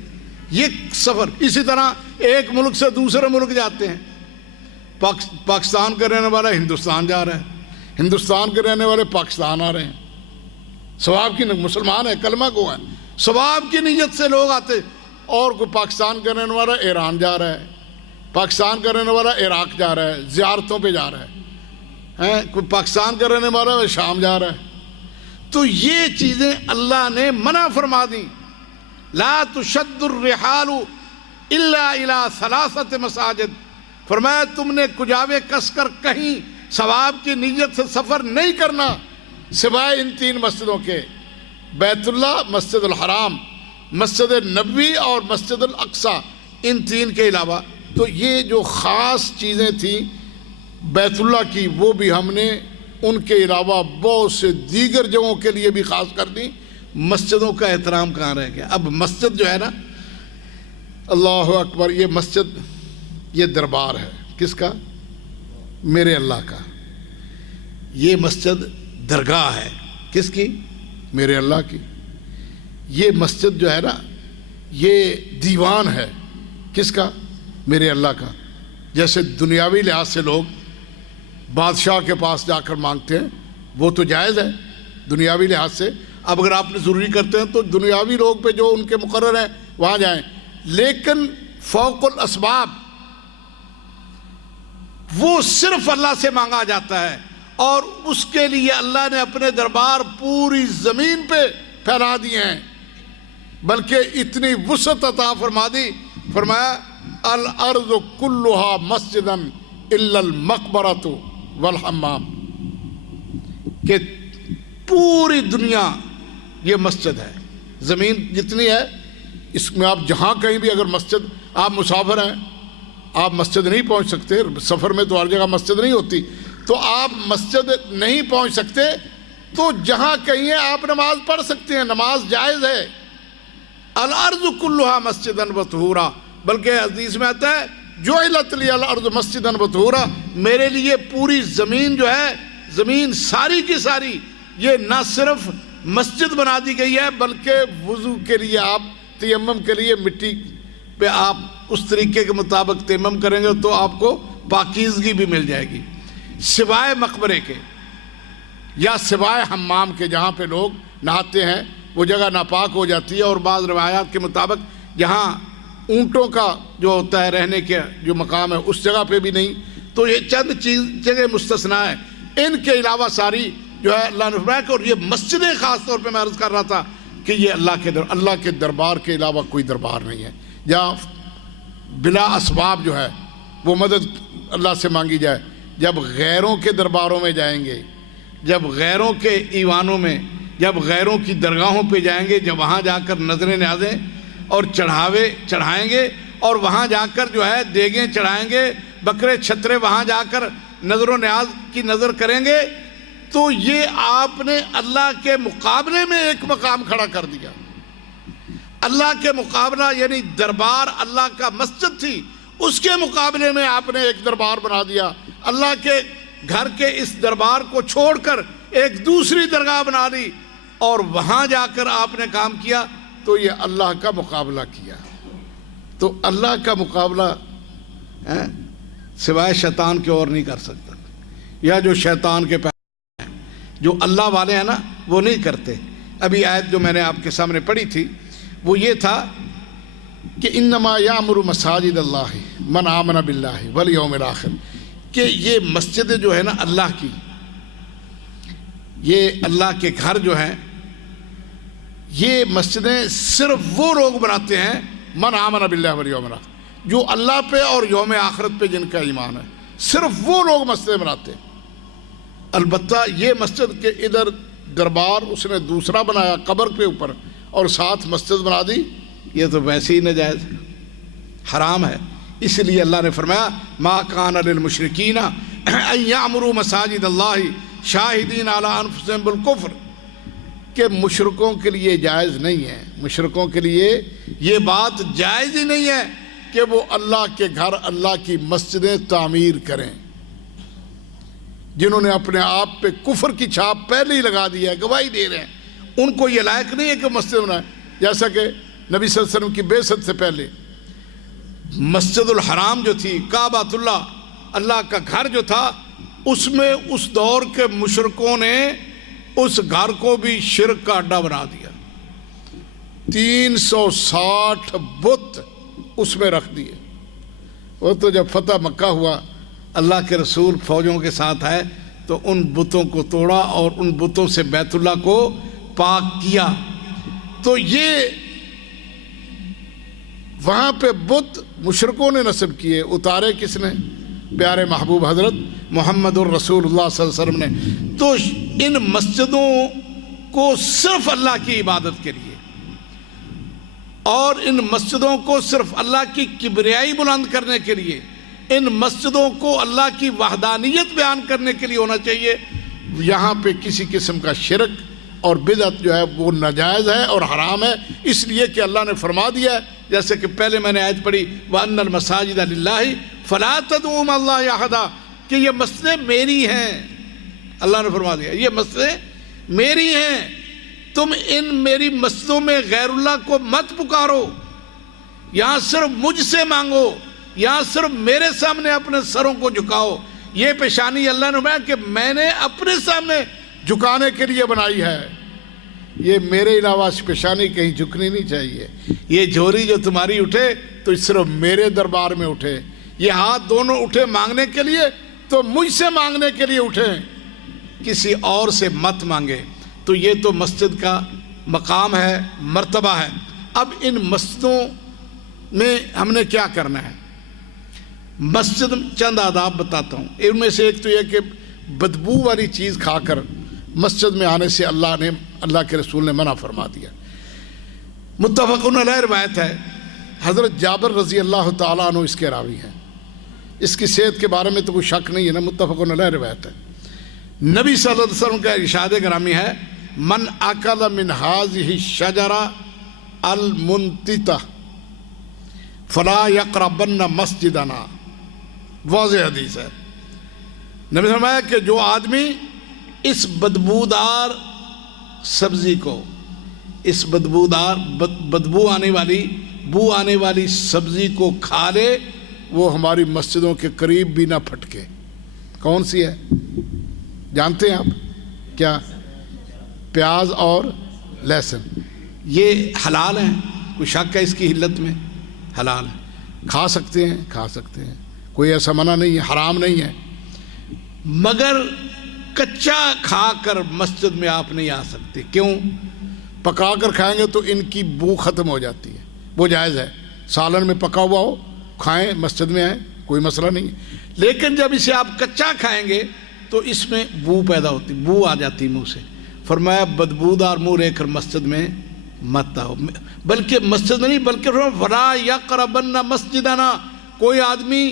یہ سفر۔ اسی طرح ایک ملک سے دوسرے ملک جاتے ہیں، پاکستان کا رہنے والا ہندوستان جا رہا ہے، ہندوستان کے رہنے والے پاکستان آ رہے ہیں، ثواب کی مسلمان ہے، کلمہ کو ہے، ثواب کی نیت سے لوگ آتے، اور کوئی پاکستان کا رہنے والا ایران جا رہا ہے، پاکستان کا رہنے والا عراق جا رہا ہے، زیارتوں پہ جا رہا ہے، کوئی پاکستان کا رہنے والا شام جا رہا ہے۔ تو یہ چیزیں اللہ نے منع فرما دیں، لا تشد الرحال الا الى ثلاثة مساجد، فرمایا تم نے کجاوے کس کر کہیں ثواب کی نیت سے سفر نہیں کرنا سوائے ان 3 مسجدوں کے، بیت اللہ، مسجد الحرام، مسجد نبوی اور مسجد الاقصی، ان 3 کے علاوہ۔ تو یہ جو خاص چیزیں تھیں بیت اللہ کی، وہ بھی ہم نے ان کے علاوہ بہت سے دیگر جگہوں کے لیے بھی خاص کر دیں۔ مسجدوں کا احترام کہاں رہ گیا؟ اب مسجد جو ہے نا، اللہ اکبر، یہ مسجد یہ دربار ہے کس کا؟ میرے اللہ کا۔ یہ مسجد درگاہ ہے کس کی؟ میرے اللہ کی۔ یہ مسجد جو ہے نا، یہ دیوان ہے کس کا؟ میرے اللہ کا۔ جیسے دنیاوی لحاظ سے لوگ بادشاہ کے پاس جا کر مانگتے ہیں، وہ تو جائز ہے دنیاوی لحاظ سے، اب اگر آپ نے ضروری کرتے ہیں تو دنیاوی لوگ پہ جو ان کے مقرر ہیں وہاں جائیں، لیکن فوق الاسباب وہ صرف اللہ سے مانگا جاتا ہے، اور اس کے لیے اللہ نے اپنے دربار پوری زمین پہ پھیلا دیے ہیں، بلکہ اتنی وسعت عطا فرما دی، فرمایا الارض کلھا مسجدا الا المقبرۃ والحمام، کہ پوری دنیا یہ مسجد ہے، زمین جتنی ہے اس میں آپ جہاں کہیں بھی اگر مسجد، آپ مسافر ہیں، آپ مسجد نہیں پہنچ سکتے، سفر میں تو ہر جگہ مسجد نہیں ہوتی، تو آپ مسجد نہیں پہنچ سکتے تو جہاں کہیں ہیں آپ نماز پڑھ سکتے ہیں، نماز جائز ہے۔ الارض کلھا مسجدا وطہورا، بلکہ حدیث میں آتا ہے جعلت لی الارض مسجدا وطہورا، میرے لیے پوری زمین جو ہے، زمین ساری کی ساری یہ نہ صرف مسجد بنا دی گئی ہے، بلکہ وضو کے لیے، آپ تیمم کے لیے مٹی پہ آپ اس طریقے کے مطابق تیمم کریں گے تو آپ کو پاکیزگی بھی مل جائے گی، سوائے مقبرے کے یا سوائے حمام کے، جہاں پہ لوگ نہاتے ہیں وہ جگہ ناپاک ہو جاتی ہے، اور بعض روایات کے مطابق جہاں اونٹوں کا جو ہوتا ہے رہنے کے جو مقام ہے اس جگہ پہ بھی نہیں، تو یہ چند جگہ مستثنا ہے، ان کے علاوہ ساری جو ہے اللہ نے فرمایا کہ، اور یہ مسجدیں خاص طور پہ میں عرض کر رہا تھا کہ یہ اللہ کے دربار کے علاوہ کوئی دربار نہیں ہے، یا بلا اسباب جو ہے وہ مدد اللہ سے مانگی جائے۔ جب غیروں کے درباروں میں جائیں گے، جب غیروں کے ایوانوں میں، جب غیروں کی درگاہوں پہ جائیں گے، جب وہاں جا کر نظریں نیازیں اور چڑھاوے چڑھائیں گے، اور وہاں جا کر جو ہے دیگیں چڑھائیں گے، بکرے چھترے وہاں جا کر نظر و نیاز کی نظر کریں گے، تو یہ آپ نے اللہ کے مقابلے میں ایک مقام کھڑا کر دیا۔ اللہ کے مقابلہ یعنی دربار اللہ کا مسجد تھی، اس کے مقابلے میں آپ نے ایک دربار بنا دیا، اللہ کے گھر کے اس دربار کو چھوڑ کر ایک دوسری درگاہ بنا لی، اور وہاں جا کر آپ نے کام کیا تو یہ اللہ کا مقابلہ کیا۔ تو اللہ کا مقابلہ سوائے شیطان کے اور نہیں کر سکتا، یا جو شیطان کے ہیں، جو اللہ والے ہیں نا وہ نہیں کرتے۔ ابھی آیت جو میں نے آپ کے سامنے پڑھی تھی وہ یہ تھا کہ انما یامر مساجد اللہ من آمن باللہ والیوم الآخر، کہ یہ مسجدیں جو ہے نا اللہ کی، یہ اللہ کے گھر جو ہیں یہ مسجدیں صرف وہ لوگ بناتے ہیں من آمن باللہ والیوم الآخر، جو اللہ پہ اور یوم آخرت پہ جن کا ایمان ہے، صرف وہ لوگ مسجدیں بناتے ہیں۔ البتہ یہ مسجد کے ادھر دربار اس نے دوسرا بنایا قبر کے اوپر اور ساتھ مسجد بنا دی، یہ تو ویسے ہی ناجائز ہے، حرام ہے۔ اس لیے اللہ نے فرمایا ما کان للمشرکین ان یعمروا مساجد اللہ شاہدین علی انفسہم بالکفر، کہ مشرکوں کے لیے جائز نہیں ہے، مشرکوں کے لیے یہ بات جائز ہی نہیں ہے کہ وہ اللہ کے گھر، اللہ کی مسجدیں تعمیر کریں، جنہوں نے اپنے آپ پہ کفر کی چھاپ پہلے ہی لگا دی ہے، گواہی دے رہے ہیں، ان کو یہ لائق نہیں ہے کہ مسجد بنائیں۔ جیسا کہ نبی صلی اللہ علیہ وسلم کی بعثت سے پہلے مسجد الحرام جو تھی، کعبۃ اللہ، اللہ کا گھر جو تھا، اس میں اس دور کے مشرکوں نے اس گھر کو بھی شرک کا اڈا بنا دیا، 360 بت اس میں رکھ دیے۔ وہ تو جب فتح مکہ ہوا، اللہ کے رسول فوجوں کے ساتھ آئے تو ان بتوں کو توڑا اور ان بتوں سے بیت اللہ کو پاک کیا۔ تو یہ وہاں پہ بت مشرکوں نے نصب کیے، اتارے کس نے؟ پیارے محبوب حضرت محمد الرسول اللہ صلی اللہ علیہ وسلم نے۔ تو ان مسجدوں کو صرف اللہ کی عبادت کے لیے اور ان مسجدوں کو صرف اللہ کی کبریائی بلند کرنے کے لیے، ان مسجدوں کو اللہ کی وحدانیت بیان کرنے کے لیے ہونا چاہیے۔ یہاں پہ کسی قسم کا شرک اور بدعت جو ہے وہ ناجائز ہے اور حرام ہے، اس لیے کہ اللہ نے فرما دیا ہے، جیسے کہ پہلے میں نے آیت پڑھی وَأَنَّ الْمَسَاجِدَ لِلَّهِ فَلَا تَدْعُوا مَعَ اللَّهِ أَحَدًا، کہ یہ مسجدیں میری ہیں، اللہ نے فرما دیا یہ مسجدیں میری ہیں، تم ان میری مسجدوں میں غیر اللہ کو مت پکارو، یہاں صرف مجھ سے مانگو، یہاں صرف میرے سامنے اپنے سروں کو جھکاؤ۔ یہ پیشانی اللہ نے فرمایا کہ میں نے اپنے سامنے جھکانے کے لیے بنائی ہے، یہ میرے علاوہ پیشانی کہیں جھکنی نہیں چاہیے۔ یہ جھوری جو تمہاری اٹھے تو صرف میرے دربار میں اٹھے، یہ ہاتھ دونوں اٹھے مانگنے کے لیے تو مجھ سے مانگنے کے لیے اٹھیں، کسی اور سے مت مانگے۔ تو یہ تو مسجد کا مقام ہے، مرتبہ ہے۔ اب ان مسجدوں میں ہم نے کیا کرنا ہے؟ مسجد چند آداب بتاتا ہوں، ان میں سے ایک تو یہ کہ بدبو والی چیز کھا کر مسجد میں آنے سے اللہ کے رسول نے منع فرما دیا۔ متفقن علیہ روایت ہے، حضرت جابر رضی اللہ تعالیٰ عنہ اس کے راوی ہیں، اس کی صحت کے بارے میں تو کوئی شک نہیں ہے نا، متفقن علیہ روایت ہے۔ نبی صلی اللہ علیہ وسلم کا ارشاد گرامی ہے من اکل من هذه الشجرة المنتتة فلا يقربن مسجدنا، واضح حدیث ہے۔ نبی فرمایا کہ جو آدمی اس بدبودار سبزی کو، اس بدبو آنے والی سبزی کو کھا لے، وہ ہماری مسجدوں کے قریب بھی نہ پھٹکے۔ کون سی ہے جانتے ہیں آپ؟ کیا؟ پیاز اور لہسن، یہ حلال ہیں، کوئی شک ہے اس کی حلت میں؟ حلال ہے، کھا سکتے ہیں، کھا سکتے ہیں، کوئی ایسا منع نہیں ہے، حرام نہیں ہے، مگر کچا کھا کر مسجد میں آپ نہیں آ سکتے۔ کیوں؟ پکا کر کھائیں گے تو ان کی بو ختم ہو جاتی ہے، وہ جائز ہے، سالن میں پکا ہوا ہو کھائیں، مسجد میں آئیں، کوئی مسئلہ نہیں ہے۔ لیکن جب اسے آپ کچا کھائیں گے تو اس میں بو پیدا ہوتی، بو آ جاتی منہ سے۔ فرمایا بدبودار منہ لے کر مسجد میں مت آؤ، بلکہ مسجد میں نہیں بلکہ وَلَا يَقْرَبَنَّ مَسْجِدَنَا، کوئی آدمی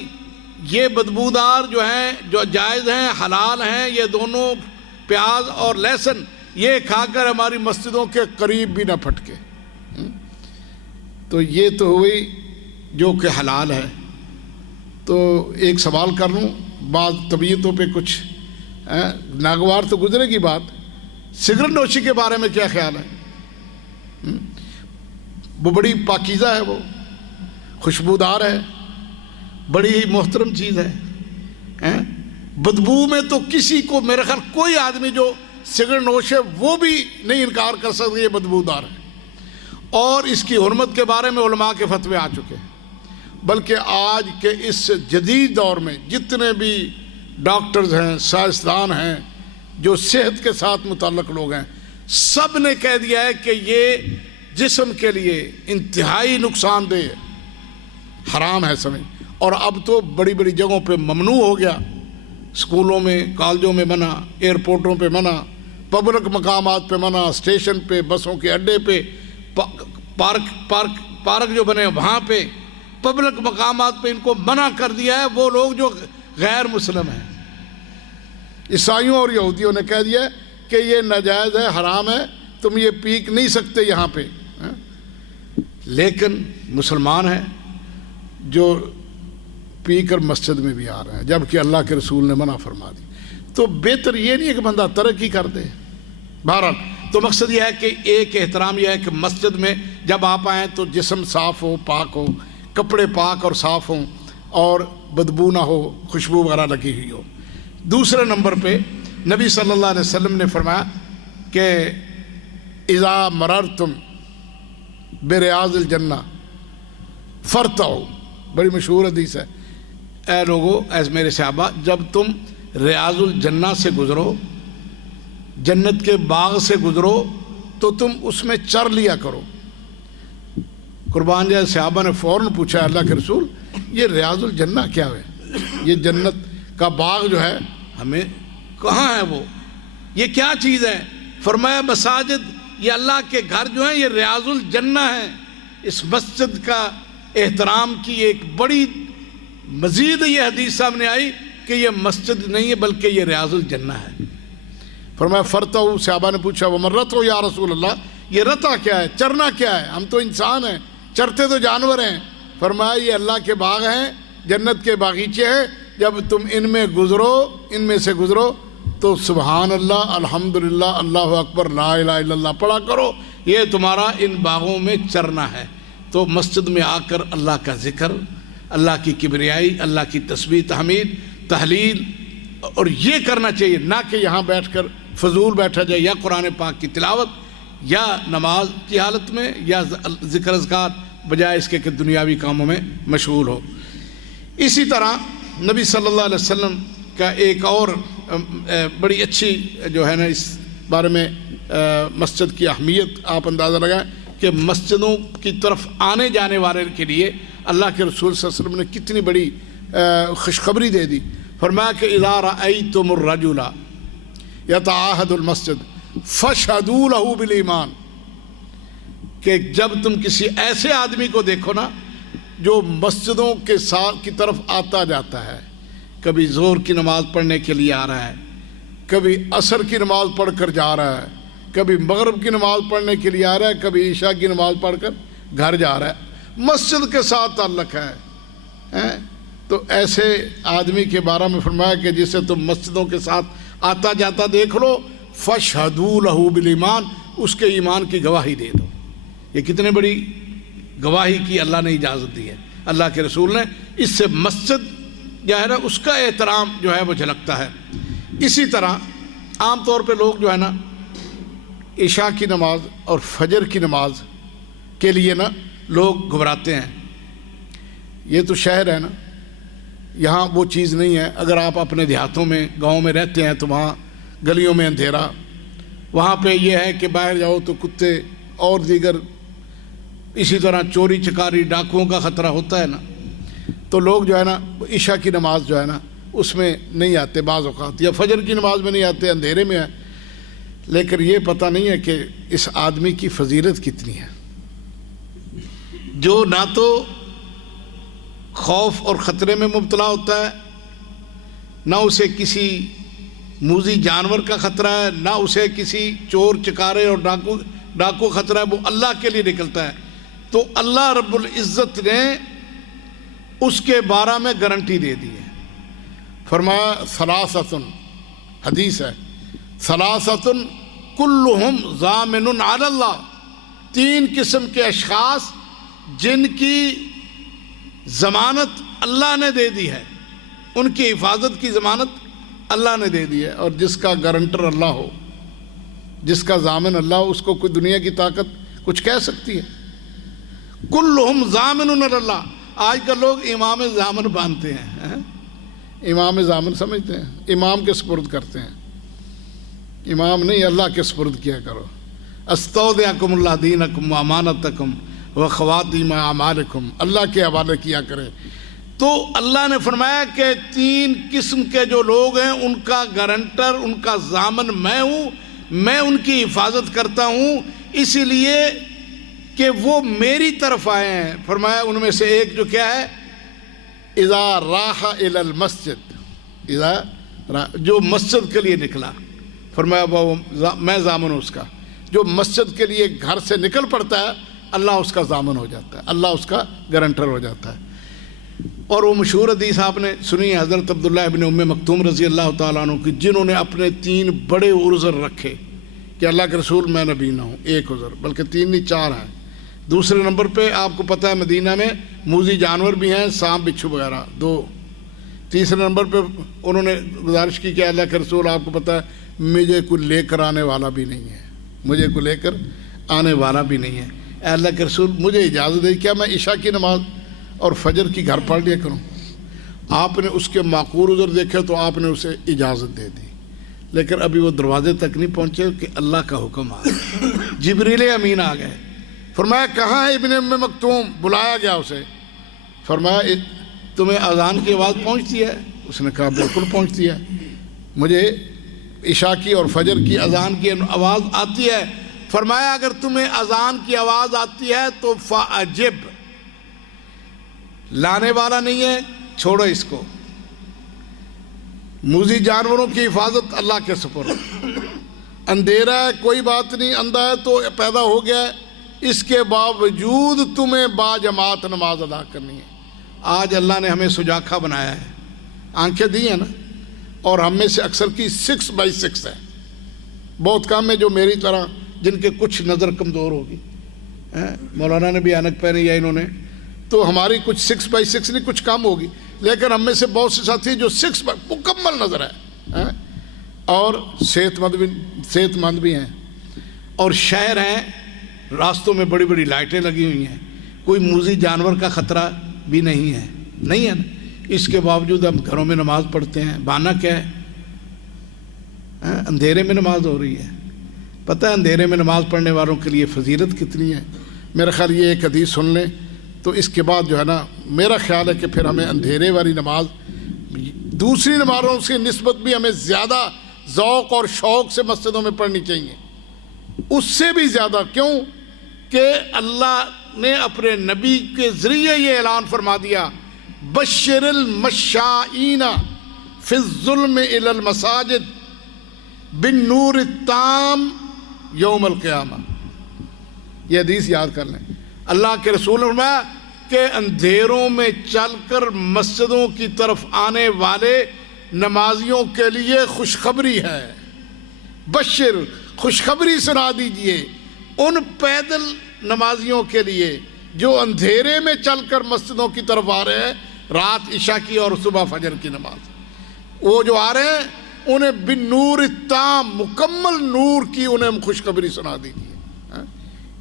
یہ بدبودار جو ہیں، جو جائز ہیں، حلال ہیں، یہ دونوں پیاز اور لہسن، یہ کھا کر ہماری مسجدوں کے قریب بھی نہ پھٹکے۔ تو یہ تو ہوئی جو کہ حلال ہے۔ تو ایک سوال کر لوں، بعض طبیعتوں پہ کچھ ناگوار تو گزرے گی بات، سگریٹ نوشی کے بارے میں کیا خیال ہے؟ وہ بڑی پاکیزہ ہے، وہ خوشبودار ہے، بڑی ہی محترم چیز ہے۔ بدبو میں تو کسی کو، میرے خیال کوئی آدمی جو سگریٹ نوش ہے وہ بھی نہیں انکار کر سکتا یہ بدبودار ہے، اور اس کی حرمت کے بارے میں علماء کے فتوے آ چکے ہیں۔ بلکہ آج کے اس جدید دور میں جتنے بھی ڈاکٹرز ہیں، سائنسدان ہیں، جو صحت کے ساتھ متعلق لوگ ہیں، سب نے کہہ دیا ہے کہ یہ جسم کے لیے انتہائی نقصان دہ ہے، حرام ہے سمجھ. اور اب تو بڑی بڑی جگہوں پہ ممنوع ہو گیا، اسکولوں میں، کالجوں میں منع، ایئرپورٹوں پہ منع، پبلک مقامات پہ منع، اسٹیشن پہ، بسوں کے اڈے پہ، پارک جو بنے وہاں پہ، پبلک مقامات پہ ان کو منع کر دیا ہے. وہ لوگ جو غیر مسلم ہیں، عیسائیوں اور یہودیوں نے کہہ دیا کہ یہ ناجائز ہے، حرام ہے، تم یہ پیک نہیں سکتے یہاں پہ. لیکن مسلمان ہیں جو پی کر مسجد میں بھی آ رہے ہیں، جبکہ اللہ کے رسول نے منع فرما دی. تو بہتر یہ نہیں ہے کہ بندہ ترقی کر دے. بہرحال تو مقصد یہ ہے کہ ایک احترام یہ ہے کہ مسجد میں جب آپ آئیں تو جسم صاف ہو، پاک ہو، کپڑے پاک اور صاف ہوں، اور بدبو نہ ہو، خوشبو وغیرہ لگی ہوئی ہو. دوسرے نمبر پہ نبی صلی اللہ علیہ وسلم نے فرمایا کہ اذا مررتم بریاض الجنہ فرتعوا، بڑی مشہور حدیث ہے. اے لوگو، ایز میرے صحابہ، جب تم ریاض الجنہ سے گزرو، جنت کے باغ سے گزرو، تو تم اس میں چر لیا کرو. قربان جائے صحابہ نے فوراً پوچھا اللہ کے رسول یہ ریاض الجنہ کیا ہے؟ یہ جنت کا باغ جو ہے ہمیں کہاں ہے، وہ یہ کیا چیز ہے؟ فرمایا مساجد، یہ اللہ کے گھر جو ہیں یہ ریاض الجنہ ہیں. اس مسجد کا احترام کی ایک بڑی مزید یہ حدیث سامنے آئی کہ یہ مسجد نہیں ہے بلکہ یہ ریاض الجنہ ہے. فرمایا فرتعوا، صحابہ نے پوچھا ومن رتع یا رسول اللہ، یہ رتع کیا ہے، چرنا کیا ہے؟ ہم تو انسان ہیں، چرتے تو جانور ہیں. فرمایا یہ اللہ کے باغ ہیں، جنت کے باغیچے ہیں، جب تم ان میں گزرو، ان میں سے گزرو تو سبحان اللہ، الحمدللہ، اللہ اکبر، لا الہ الا اللہ پڑھا کرو. یہ تمہارا ان باغوں میں چرنا ہے. تو مسجد میں آ کر اللہ کا ذکر، اللہ کی کبریائی، اللہ کی تسبیح، تحمید، تحلیل، اور یہ کرنا چاہیے، نہ کہ یہاں بیٹھ کر فضول بیٹھا جائے، یا قرآن پاک کی تلاوت، یا نماز کی حالت میں، یا ذکر اذکار، بجائے اس کے کہ دنیاوی کاموں میں مشغول ہو. اسی طرح نبی صلی اللہ علیہ وسلم کا ایک اور بڑی اچھی جو ہے نا اس بارے میں مسجد کی اہمیت آپ اندازہ لگائیں کہ مسجدوں کی طرف آنے جانے والے کے لیے اللہ کے رسول صلی اللہ علیہ وسلم نے کتنی بڑی خوشخبری دے دی. فرمایا کہ اذا رأیتم الرجل یتعاہد المسجد فاشہدوا لہ بالایمان، کہ جب تم کسی ایسے آدمی کو دیکھو نا جو مسجدوں کے ساتھ کی طرف آتا جاتا ہے، کبھی ظہر کی نماز پڑھنے کے لیے آ رہا ہے، کبھی عصر کی نماز پڑھ کر جا رہا ہے، کبھی مغرب کی نماز پڑھنے کے لیے آ رہا ہے، کبھی عشاء کی نماز پڑھ کر گھر جا رہا ہے، مسجد کے ساتھ تعلق ہے. تو ایسے آدمی کے بارے میں فرمایا کہ جسے تم مسجدوں کے ساتھ آتا جاتا دیکھ لو، فاشہدوا لہ بالایمان، اس کے ایمان کی گواہی دے دو. یہ کتنے بڑی گواہی کی اللہ نے اجازت دی ہے، اللہ کے رسول نے. اس سے مسجد جو ہے نا اس کا احترام جو ہے وہ جھلکتا ہے. اسی طرح عام طور پہ لوگ جو ہے نا عشاء کی نماز اور فجر کی نماز کے لیے نا لوگ گھبراتے ہیں. یہ تو شہر ہے نا، یہاں وہ چیز نہیں ہے. اگر آپ اپنے دیہاتوں میں، گاؤں میں رہتے ہیں تو وہاں گلیوں میں اندھیرا، وہاں پہ یہ ہے کہ باہر جاؤ تو کتے اور دیگر اسی طرح چوری چکاری، ڈاکوؤں کا خطرہ ہوتا ہے نا. تو لوگ جو ہے نا عشاء کی نماز جو ہے نا اس میں نہیں آتے بعض اوقات، یا فجر کی نماز میں نہیں آتے، اندھیرے میں ہے. لیکن یہ پتہ نہیں ہے کہ اس آدمی کی فضیلت کتنی ہے، جو نہ تو خوف اور خطرے میں مبتلا ہوتا ہے، نہ اسے کسی موذی جانور کا خطرہ ہے، نہ اسے کسی چور چکارے اور ڈاکو خطرہ ہے، وہ اللہ کے لیے نکلتا ہے. تو اللہ رب العزت نے اس کے بارے میں گارنٹی دے دی ہے. فرمایا ثلاثۃ، حدیث ہے، ثلاثۃ کلہم ضامن علی اللہ، تین قسم کے اشخاص جن کی ضمانت اللہ نے دے دی ہے، ان کی حفاظت کی ضمانت اللہ نے دے دی ہے. اور جس کا گارنٹر اللہ ہو، جس کا ضامن اللہ ہو، اس کو کوئی دنیا کی طاقت کچھ کہہ سکتی ہے؟ کلہم ضامن علی اللہ. آج کل لوگ امام ضامن باندھتے ہیں، امام ضامن سمجھتے ہیں، امام کے سپرد کرتے ہیں. امام نہیں، اللہ کے سپرد کیا کرو. استودعکم اللہ دینکم و امانتکم و خواتیم اعمالکم، اللہ کے حوالے کیا کریں. تو اللہ نے فرمایا کہ 3 قسم کے جو لوگ ہیں ان کا گارنٹر، ان کا ضامن میں ہوں، میں ان کی حفاظت کرتا ہوں، اسی لیے کہ وہ میری طرف آئے ہیں. فرمایا ان میں سے ایک جو کیا ہے، اذا راح الی المسجد، جو مسجد کے لیے نکلا. فرمایا وہ میں ضامن ہوں اس کا. جو مسجد کے لیے گھر سے نکل پڑتا ہے اللہ اس کا ضامن ہو جاتا ہے، اللہ اس کا گارنٹر ہو جاتا ہے. اور وہ مشہور حدیث آپ نے سنی ہے حضرت عبداللہ ابن ام مکتوم رضی اللہ تعالیٰ عنہ کی، جنہوں نے اپنے 3 بڑے عذر رکھے کہ اللہ کے رسول میں نبی نہ ہوں. ایک عذر، بلکہ 3 نہیں 4 ہیں. دوسرے نمبر پہ آپ کو پتہ ہے مدینہ میں موذی جانور بھی ہیں، سانپ بچھو وغیرہ 2. تیسرے نمبر پہ انہوں نے گزارش کی کہ اللہ کے رسول آپ کو پتہ ہے مجھے کوئی لے کر آنے والا بھی نہیں ہے، مجھے کوئی لے کر آنے والا بھی نہیں ہے. اے اللہ کے رسول مجھے اجازت دے، کیا میں عشاء کی نماز اور فجر کی گھر پڑھ لیا کروں؟ آپ نے اس کے معقول عذر دیکھے تو آپ نے اسے اجازت دے دی، لیکن ابھی وہ دروازے تک نہیں پہنچے کہ اللہ کا حکم آ گیا. جبریل امین آ گئے. فرمایا کہاں ہے ابن ام مکتوم؟ بلایا گیا اسے. فرمایا تمہیں اذان کی آواز پہنچتی ہے؟ اس نے کہا بالکل پہنچتی ہے، مجھے عشاء کی اور فجر کی اذان کی آواز آتی ہے. فرمایا اگر تمہیں اذان کی آواز آتی ہے تو فاجب، لانے والا نہیں ہے چھوڑو اس کو. موذی جانوروں کی حفاظت اللہ کے سپرد. اندھیرا ہے کوئی بات نہیں، اندھا ہے تو پیدا ہو گیا ہے، اس کے باوجود تمہیں با جماعت نماز ادا کرنی ہے. آج اللہ نے ہمیں سجاکھا بنایا ہے، آنکھیں دی ہیں نا، اور ہم میں سے اکثر کی 6x6 ہے. بہت کم ہے جو میری طرح جن کے کچھ نظر کمزور ہوگی. مولانا نے بھی اینک پہنی یا انہوں نے، تو ہماری کچھ 6x6 نہیں، کچھ کم ہوگی، لیکن ہم میں سے بہت سے ساتھی جو 6 مکمل نظر ہے اور صحت مند بھی ہیں. اور شہر ہیں، راستوں میں بڑی بڑی لائٹیں لگی ہوئی ہیں، کوئی موذی جانور کا خطرہ بھی نہیں ہے نا. اس کے باوجود ہم گھروں میں نماز پڑھتے ہیں. بہانہ کیا ہے؟ اندھیرے میں نماز ہو رہی ہے. پتہ ہے اندھیرے میں نماز پڑھنے والوں کے لیے فضیلت کتنی ہے؟ میرا خیال یہ ایک حدیث سن لیں تو اس کے بعد جو ہے نا، میرا خیال ہے کہ پھر ہمیں اندھیرے والی نماز دوسری نمازوں سے نسبت بھی ہمیں زیادہ ذوق اور شوق سے مسجدوں میں پڑھنی چاہیے، اس سے بھی زیادہ. کیوں کہ اللہ نے اپنے نبی کے ذریعے یہ اعلان فرما دیا، بشر المشائین فی الظلم الی المساجد بالنور التام یوم القیامہ. یہ حدیث یاد کر لیں. اللہ کے رسول نے فرمایا کہ اندھیروں میں چل کر مسجدوں کی طرف آنے والے نمازیوں کے لیے خوشخبری ہے. بشر، خوشخبری سنا دیجئے ان پیدل نمازیوں کے لیے جو اندھیرے میں چل کر مسجدوں کی طرف آ رہے ہیں رات عشاء کی اور صبح فجر کی نماز. وہ جو آ رہے ہیں انہیں بالنور التام، مکمل نور کی انہیں خوشخبری سنا دیجیے.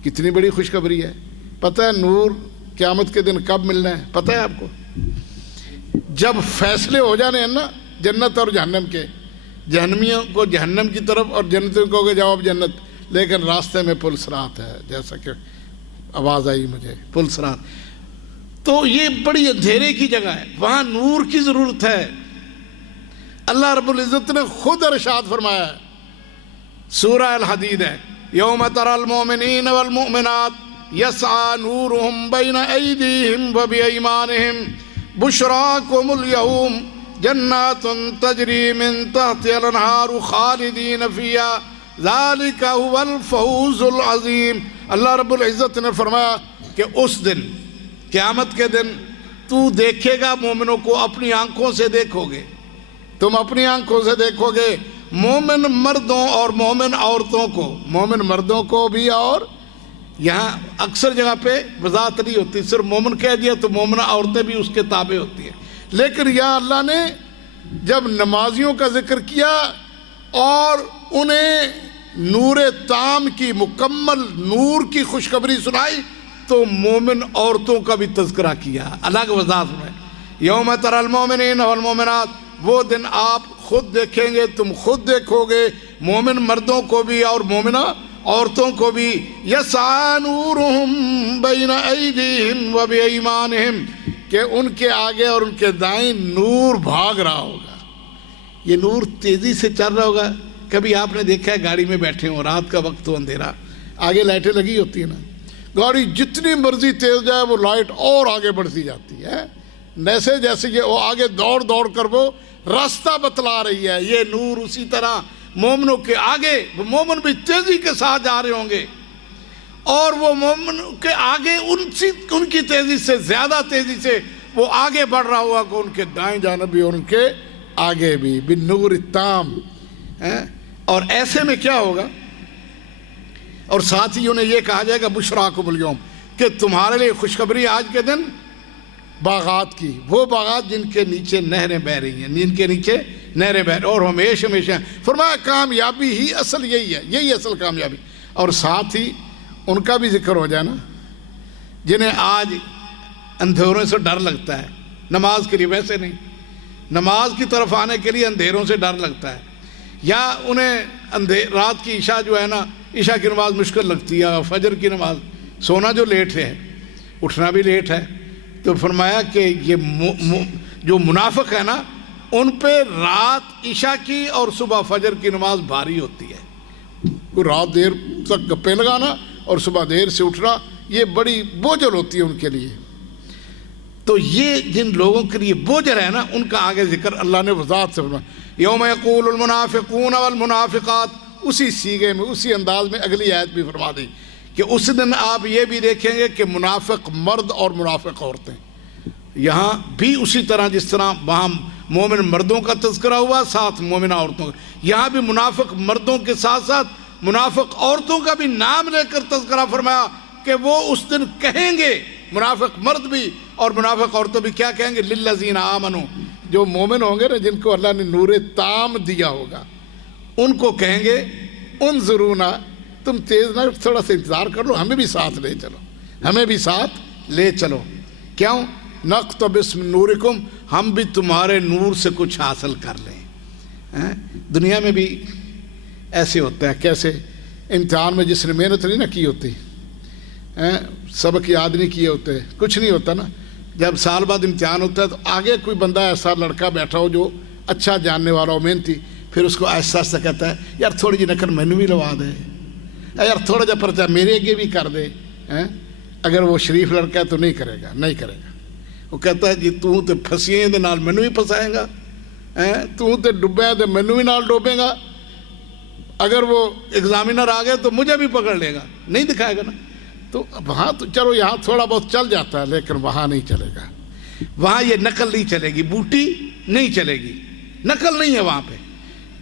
کتنی بڑی خوشخبری ہے. پتہ ہے نور قیامت کے دن کب ملنا ہے؟ پتہ ہے آپ کو؟ جب فیصلے ہو جانے ہیں نا جنت اور جہنم کے. جہنمیوں کو جہنم کی طرف اور جنتوں کو کہ جاؤ اب جنت، لیکن راستے میں پل صراط ہے، جیسا کہ آواز آئی مجھے، پل صراط. تو یہ بڑی اندھیرے کی جگہ ہے، وہاں نور کی ضرورت ہے. اللہ رب العزت نے خود ارشاد فرمایا ہے، سورہ الحدید ہے، یوم تری المؤمنین والمؤمنات یسعی نورہم بین ایدیہم وبایمانہم بشراکم الیوم جنات تجری من تحتہا الانہار خالدین فیہا ذالک هو الفوز العظیم. اللہ رب العزت نے فرمایا کہ اس دن، قیامت کے دن، تو دیکھے گا مومنوں کو، اپنی آنکھوں سے دیکھو گے، تم اپنی آنکھوں سے دیکھو گے مومن مردوں اور مومن عورتوں کو، مومن مردوں کو بھی. اور یہاں اکثر جگہ پہ وضاحت نہیں ہوتی، صرف مومن کہہ دیا تو مومنہ عورتیں بھی اس کے تابع ہوتی ہیں. لیکن یہاں اللہ نے جب نمازیوں کا ذکر کیا اور انہیں نور تام کی، مکمل نور کی خوشخبری سنائی، تو مومن عورتوں کا بھی تذکرہ کیا الگ وضاحت میں. یوم تری المؤمنین والمؤمنات، وہ دن آپ خود دیکھیں گے، تم خود دیکھو گے مومن مردوں کو بھی اور مومنہ عورتوں کو بھی یسعی نورہم بین ایدیہم و بایمانہم کہ ان کے آگے اور ان کے دائیں نور بھاگ رہا ہوگا. یہ نور تیزی سے چل رہا ہوگا. کبھی آپ نے دیکھا ہے گاڑی میں بیٹھے ہوں رات کا وقت ہو اندھیرا آگے لائٹیں لگی ہوتی ہیں نا, گاڑی جتنی مرضی تیز جائے وہ لائٹ اور آگے بڑھتی جاتی ہے ایسے جیسے کہ وہ آگے دوڑ دوڑ کر وہ راستہ بتلا رہی ہے. یہ نور اسی طرح مومنوں کے آگے, وہ مومن بھی تیزی کے ساتھ جا رہے ہوں گے اور وہ مومن کے آگے ان کی تیزی سے زیادہ تیزی سے وہ آگے بڑھ رہا ہوا کہ ان کے دائیں جانب بھی اور ان کے آگے بھی بالنور التام. اور ایسے میں کیا ہوگا, اور ساتھ ہی انہیں یہ کہا جائے گا بشراکم الیوم کہ تمہارے لیے خوشخبری آج کے دن باغات کی, وہ باغات جن کے نیچے نہریں بہ رہی ہیں, جن کے نیچے نہریں بہ رہی ہیں اور ہمیشہ فرمایا کامیابی ہی اصل یہی ہے, یہی اصل کامیابی. اور ساتھ ہی ان کا بھی ذکر ہو جائے نا جنہیں آج اندھیروں سے ڈر لگتا ہے, نماز کے لیے ویسے نہیں, نماز کی طرف آنے کے لیے اندھیروں سے ڈر لگتا ہے, یا انہیں رات کی عشاء جو ہے نا, عشاء کی نماز مشکل لگتی ہے, فجر کی نماز, سونا جو لیٹ ہے اٹھنا بھی لیٹ ہے. تو فرمایا کہ یہ جو منافق ہے نا ان پہ رات عشاء کی اور صبح فجر کی نماز بھاری ہوتی ہے. رات دیر تک گپیں لگانا اور صبح دیر سے اٹھنا یہ بڑی بوجھل ہوتی ہے ان کے لیے. تو یہ جن لوگوں کے لیے بوجھل ہے نا ان کا آگے ذکر اللہ نے وضاحت سے فرمایا. یوم یقول المنافقون والمنافقات, اسی سیغے میں اسی انداز میں اگلی آیت بھی فرما دی کہ اس دن آپ یہ بھی دیکھیں گے کہ منافق مرد اور منافق عورتیں, یہاں بھی اسی طرح جس طرح وہاں مومن مردوں کا تذکرہ ہوا ساتھ مومنہ عورتوں کا, یہاں بھی منافق مردوں کے ساتھ ساتھ منافق عورتوں کا بھی نام لے کر تذکرہ فرمایا کہ وہ اس دن کہیں گے, منافق مرد بھی اور منافق عورتیں بھی کیا کہیں گے, للذین آمنوا, جو مومن ہوں گے نا جن کو اللہ نے نور تام دیا ہوگا ان کو کہیں گے انظرونا, تم تیز نہ تھوڑا سا انتظار کر لو, ہمیں بھی ساتھ لے چلو, ہمیں بھی ساتھ لے چلو. کیوں؟ نقتبس من نورکم, ہم بھی تمہارے نور سے کچھ حاصل کر لیں. دنیا میں بھی ایسے ہوتا ہے, کیسے امتحان میں جس نے محنت نہیں نہ کی ہوتی, سبق یاد نہیں کیے ہوتے, کچھ نہیں ہوتا نا, جب سال بعد امتحان ہوتا ہے تو آگے کوئی بندہ ایسا لڑکا بیٹھا ہو جو اچھا جاننے والا ہو, محنتی, پھر اس کو آہستہ آہستہ کہتا ہے یار تھوڑی جی نقل مینوں بھی لوا دے, یار تھوڑا جا پرچہ میرے اگے بھی کر دے. اگر وہ شریف لڑکا ہے تو نہیں کرے گا, نہیں کرے گا. وہ کہتا ہے جی تو تے پھسیے دے نال مینوں بھی پھسائے گا, تو تے ڈبے تے مینوں بھی نال ڈوبے گا, اگر وہ ایگزامینر آ گئے تو مجھے بھی پکڑ لے گا, نہیں دکھائے گا نا. تو وہاں تو چلو یہاں تھوڑا بہت چل جاتا ہے لیکن وہاں نہیں چلے گا, وہاں یہ نقل نہیں چلے گی, بوٹی نہیں چلے گی, نقل نہیں ہے وہاں پہ.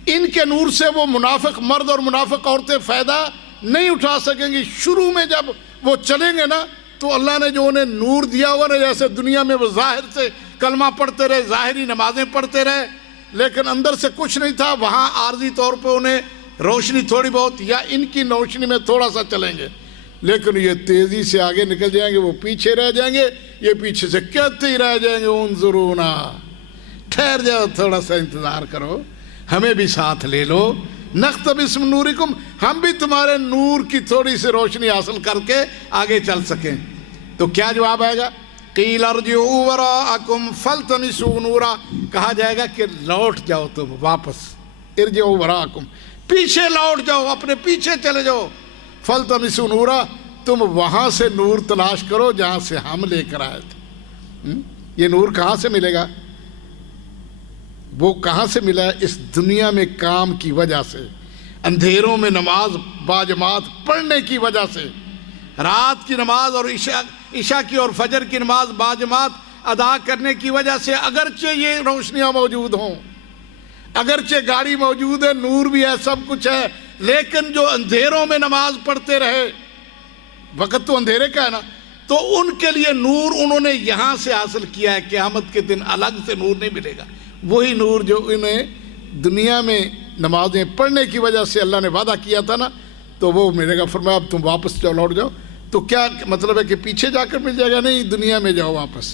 ان کے نور سے وہ منافق مرد اور منافق عورتیں فائدہ نہیں اٹھا سکیں گی. شروع میں جب وہ چلیں گے نا تو اللہ نے جو انہیں نور دیا ہوا نا, جیسے دنیا میں وہ ظاہر سے کلمہ پڑھتے رہے, ظاہری نمازیں پڑھتے رہے لیکن اندر سے کچھ نہیں تھا, وہاں عارضی طور پہ انہیں روشنی تھوڑی بہت یا ان کی روشنی میں تھوڑا سا چلیں گے, لیکن یہ تیزی سے آگے نکل جائیں گے, وہ پیچھے رہ جائیں گے, یہ پیچھے سے کہتے ہی رہ جائیں گے انظرونا, ٹھہر جاؤ تھوڑا سا انتظار کرو, ہمیں بھی ساتھ لے لو. نقتبس من نورکم, ہم بھی تمہارے نور کی تھوڑی سی روشنی حاصل کر کے آگے چل سکیں. تو کیا جواب آئے گا؟ قیل ارجعوا وراءکم فالتمسوا نورا, کہا جائے گا کہ لوٹ جاؤ تم واپس, ارجعوا وراءکم, پیچھے لوٹ جاؤ, اپنے پیچھے چلے جاؤ, فالتمسوا نورا, تم وہاں سے نور تلاش کرو جہاں سے ہم لے کر آئے تھے. یہ نور کہاں سے ملے گا؟ وہ کہاں سے ملا ہے؟ اس دنیا میں کام کی وجہ سے, اندھیروں میں نماز باجماعت پڑھنے کی وجہ سے, رات کی نماز اور عشاء کی اور فجر کی نماز باجماعت ادا کرنے کی وجہ سے, اگرچہ یہ روشنیاں موجود ہوں, اگرچہ گاڑی موجود ہے, نور بھی ہے, سب کچھ ہے, لیکن جو اندھیروں میں نماز پڑھتے رہے, وقت تو اندھیرے کا ہے نا, تو ان کے لیے نور انہوں نے یہاں سے حاصل کیا ہے. قیامت کے دن الگ سے نور نہیں ملے گا, وہی نور جو انہیں دنیا میں نمازیں پڑھنے کی وجہ سے اللہ نے وعدہ کیا تھا نا, تو وہ ملے گا. فرمایا اب تم واپس جاؤ, لوٹ جاؤ. تو کیا مطلب ہے کہ پیچھے جا کر مل جائے گا؟ نہیں, دنیا میں جاؤ واپس,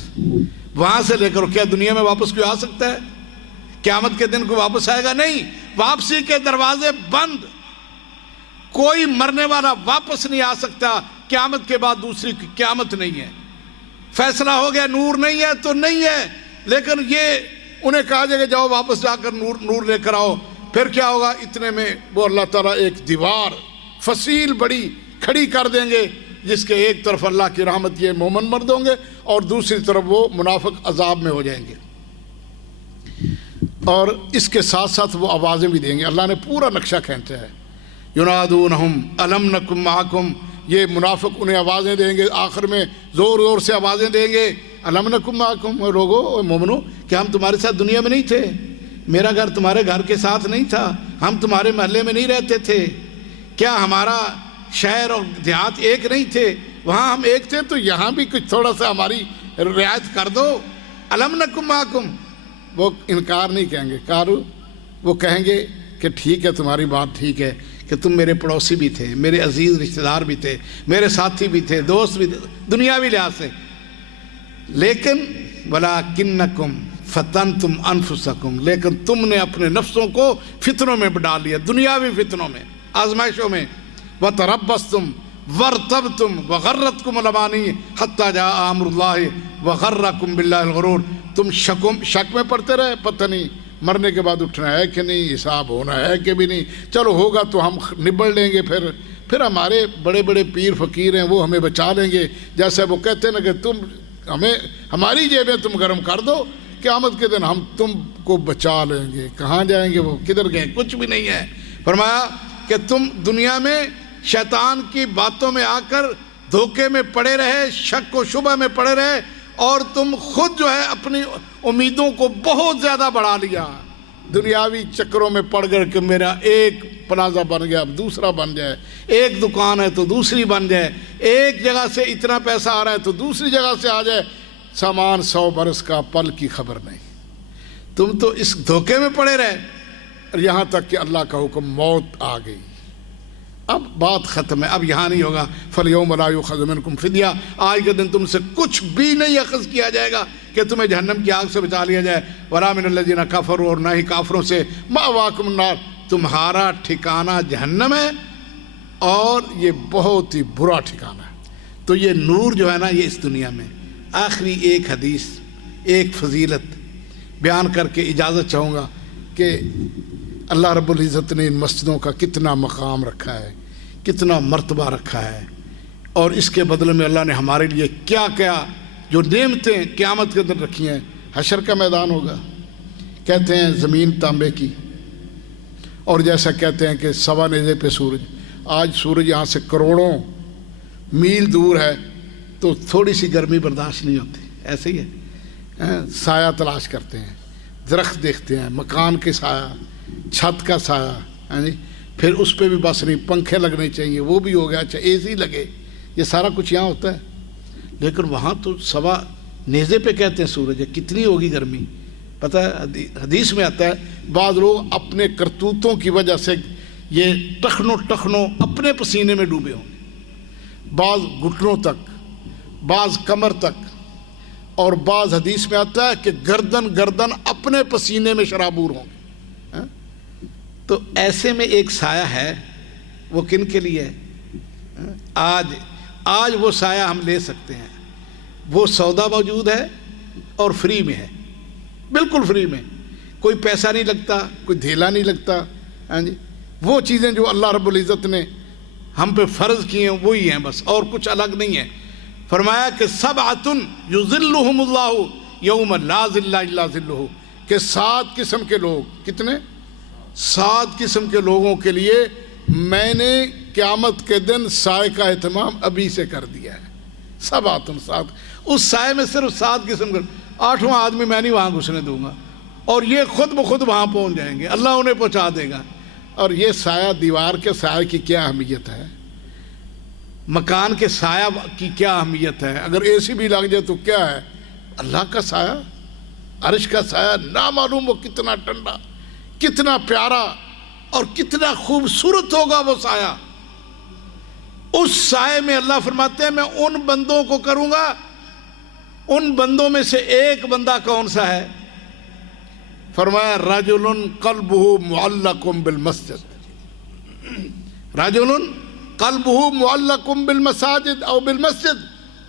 وہاں سے لے کر. کیا دنیا میں واپس کوئی آ سکتا ہے؟ قیامت کے دن کو واپس آئے گا؟ نہیں، واپسی کے دروازے بند، کوئی مرنے والا واپس نہیں آ سکتا، قیامت کے بعد دوسری قیامت نہیں ہے، فیصلہ ہو گیا نور نہیں ہے تو نہیں ہے، لیکن یہ انہیں کہا جائے کہ جاؤ واپس جا کر نور لے کر آؤ، پھر کیا ہوگا؟ اتنے میں وہ اللہ تعالیٰ ایک دیوار فصیل بڑی کھڑی کر دیں گے، جس کے ایک طرف اللہ کی رحمت یہ مومن مرد ہوں گے اور دوسری طرف وہ منافق عذاب میں ہو جائیں گے، اور اس کے ساتھ ساتھ وہ آوازیں بھی دیں گے۔ اللہ نے پورا نقشہ کھینچا ہے، ینادونہم الم نکم معکم، یہ منافق انہیں آوازیں دیں گے، آخر میں زور زور سے آوازیں دیں گے، الم نکم معکم، لوگو مومنو کہ ہم تمہارے ساتھ دنیا میں نہیں تھے، میرا گھر تمہارے گھر کے ساتھ نہیں تھا، ہم تمہارے محلے میں نہیں رہتے تھے، کیا ہمارا شہر اور دیہات ایک نہیں تھے؟ وہاں ہم ایک تھے تو یہاں بھی کچھ تھوڑا سا ہماری رعایت کر دو، الم نکم معکم۔ وہ انکار نہیں کہیں گے، کارو وہ کہیں گے کہ ٹھیک ہے تمہاری بات ٹھیک ہے کہ تم میرے پڑوسی بھی تھے، میرے عزیز رشتہ دار بھی تھے، میرے ساتھی بھی تھے، دوست بھی تھے دنیاوی لحاظ سے، لیکن وَلَكِنَّكُمْ فَتَنْتُمْ أَنفُسَكُمْ، لیکن تم نے اپنے نفسوں کو فتنوں میں ڈال لیا، دنیاوی فتنوں میں، آزمائشوں میں، وَتَرَبَّصْتُمْ وَارْتَبْتُمْ وَغَرَّتْكُمُ الْأَمَانِيُّ حَتَّىٰ جَاءَ أَمْرُ اللَّهِ وَغَرَّكُمْ بِاللَّهِ الْغُرُورُ، تم شک میں پڑتے رہے، پتہ نہیں مرنے کے بعد اٹھنا ہے کہ نہیں، حساب ہونا ہے کہ بھی نہیں، چلو ہوگا تو ہم نبڑ لیں گے، پھر ہمارے بڑے بڑے پیر فقیر ہیں وہ ہمیں بچا لیں گے، جیسے وہ کہتے ہیں نا کہ تم ہمیں ہماری جیبیں تم گرم کر دو، قیامت کے دن ہم تم کو بچا لیں گے۔ کہاں جائیں گے وہ؟ کدھر گئے؟ کچھ بھی نہیں ہے۔ فرمایا کہ تم دنیا میں شیطان کی باتوں میں آ کر دھوکے میں پڑے رہے، شک و شبہ میں پڑے رہے، اور تم خود جو ہے اپنی امیدوں کو بہت زیادہ بڑھا لیا، دنیاوی چکروں میں پڑ کر کہ میرا ایک پلازہ بن گیا اب دوسرا بن جائے، ایک دکان ہے تو دوسری بن جائے، ایک جگہ سے اتنا پیسہ آ رہا ہے تو دوسری جگہ سے آ جائے، سامان 100 برس کا، پل کی خبر نہیں، تم تو اس دھوکے میں پڑے رہے، اور یہاں تک کہ اللہ کا حکم موت آ گئی، اب بات ختم ہے، اب یہاں نہیں ہوگا فَالْيَوْمَ لَا يُؤْخَذُ مِنْكُمْ فِدْيَةٌ، آج کے دن تم سے کچھ بھی نہیں اخذ کیا جائے گا کہ تمہیں جہنم کی آگ سے بچا لیا جائے، وَلَا مِنَ الَّذِينَ كَفَرُوا، اور نہ ہی کافروں سے، مَأْوَاكُمُ النَّارُ، تمہارا ٹھکانہ جہنم ہے، اور یہ بہت ہی برا ٹھکانہ ہے۔ تو یہ نور جو ہے نا یہ اس دنیا میں، آخری ایک حدیث، ایک فضیلت بیان کر کے اجازت چاہوں گا کہ اللہ رب العزت نے ان مسجدوں کا کتنا مقام رکھا ہے، کتنا مرتبہ رکھا ہے، اور اس کے بدلے میں اللہ نے ہمارے لیے کیا کیا جو نعمتیں قیامت کے دن رکھی ہیں۔ حشر کا میدان ہوگا، کہتے ہیں زمین تانبے کی، اور جیسا کہتے ہیں کہ 1.25 نیزے پہ سورج، آج سورج یہاں سے کروڑوں میل دور ہے تو تھوڑی سی گرمی برداشت نہیں ہوتی، ایسے ہی ہے، سایہ تلاش کرتے ہیں، درخت دیکھتے ہیں، مکان کے سایہ، چھت کا سایہ، پھر اس پہ بھی بس نہیں، پنکھے لگنے چاہیے، وہ بھی ہو گیا، اچھا اے سی لگے، یہ سارا کچھ یہاں ہوتا ہے، لیکن وہاں تو 1.25 نیزے پہ کہتے ہیں سورج ہے، کتنی ہوگی گرمی پتہ ہے؟ حدیث میں آتا ہے بعض لوگ اپنے کرتوتوں کی وجہ سے یہ ٹخنوں اپنے پسینے میں ڈوبے ہوں گے، بعض گھٹنوں تک، بعض کمر تک، اور بعض حدیث میں آتا ہے کہ گردن اپنے پسینے میں شرابور ہوں گے۔ تو ایسے میں ایک سایہ ہے، وہ کن کے لیے ہے؟ آج وہ سایہ ہم لے سکتے ہیں، وہ سودا موجود ہے اور فری میں ہے، بالکل فری میں، کوئی پیسہ نہیں لگتا، کوئی دھیلا نہیں لگتا، وہ چیزیں جو اللہ رب العزت نے ہم پہ فرض کی ہیں وہی ہیں بس، اور کچھ الگ نہیں ہے۔ فرمایا کہ 7 یظلھم اللہ یوم لا ظل الا ظلہ، کہ 7 قسم کے لوگ، کتنے؟ 7 قسم کے لوگوں کے لیے میں نے قیامت کے دن سائے کا اہتمام ابھی سے کر دیا ہے۔ 7 اس سائے میں صرف 7 قسم کے، 8واں آدمی میں نہیں وہاں گھسنے دوں گا، اور یہ خود بخود وہاں پہنچ جائیں گے، اللہ انہیں پہنچا دے گا۔ اور یہ سایہ، دیوار کے سایہ کی کیا اہمیت ہے، مکان کے سایہ کی کیا اہمیت ہے، اگر اے سی بھی لگ جائے تو کیا ہے، اللہ کا سایہ، عرش کا سایہ، نامعلوم وہ کتنا ٹھنڈا، کتنا پیارا اور کتنا خوبصورت ہوگا وہ سایہ۔ اس سائے میں اللہ فرماتے ہیں میں ان بندوں کو کروں گا، ان بندوں میں سے ایک بندہ کون سا ہے؟ فرمایا رجل قلبہ معلق بالمسجد، رجل قلبہ معلق بالمساجد او بالمسجد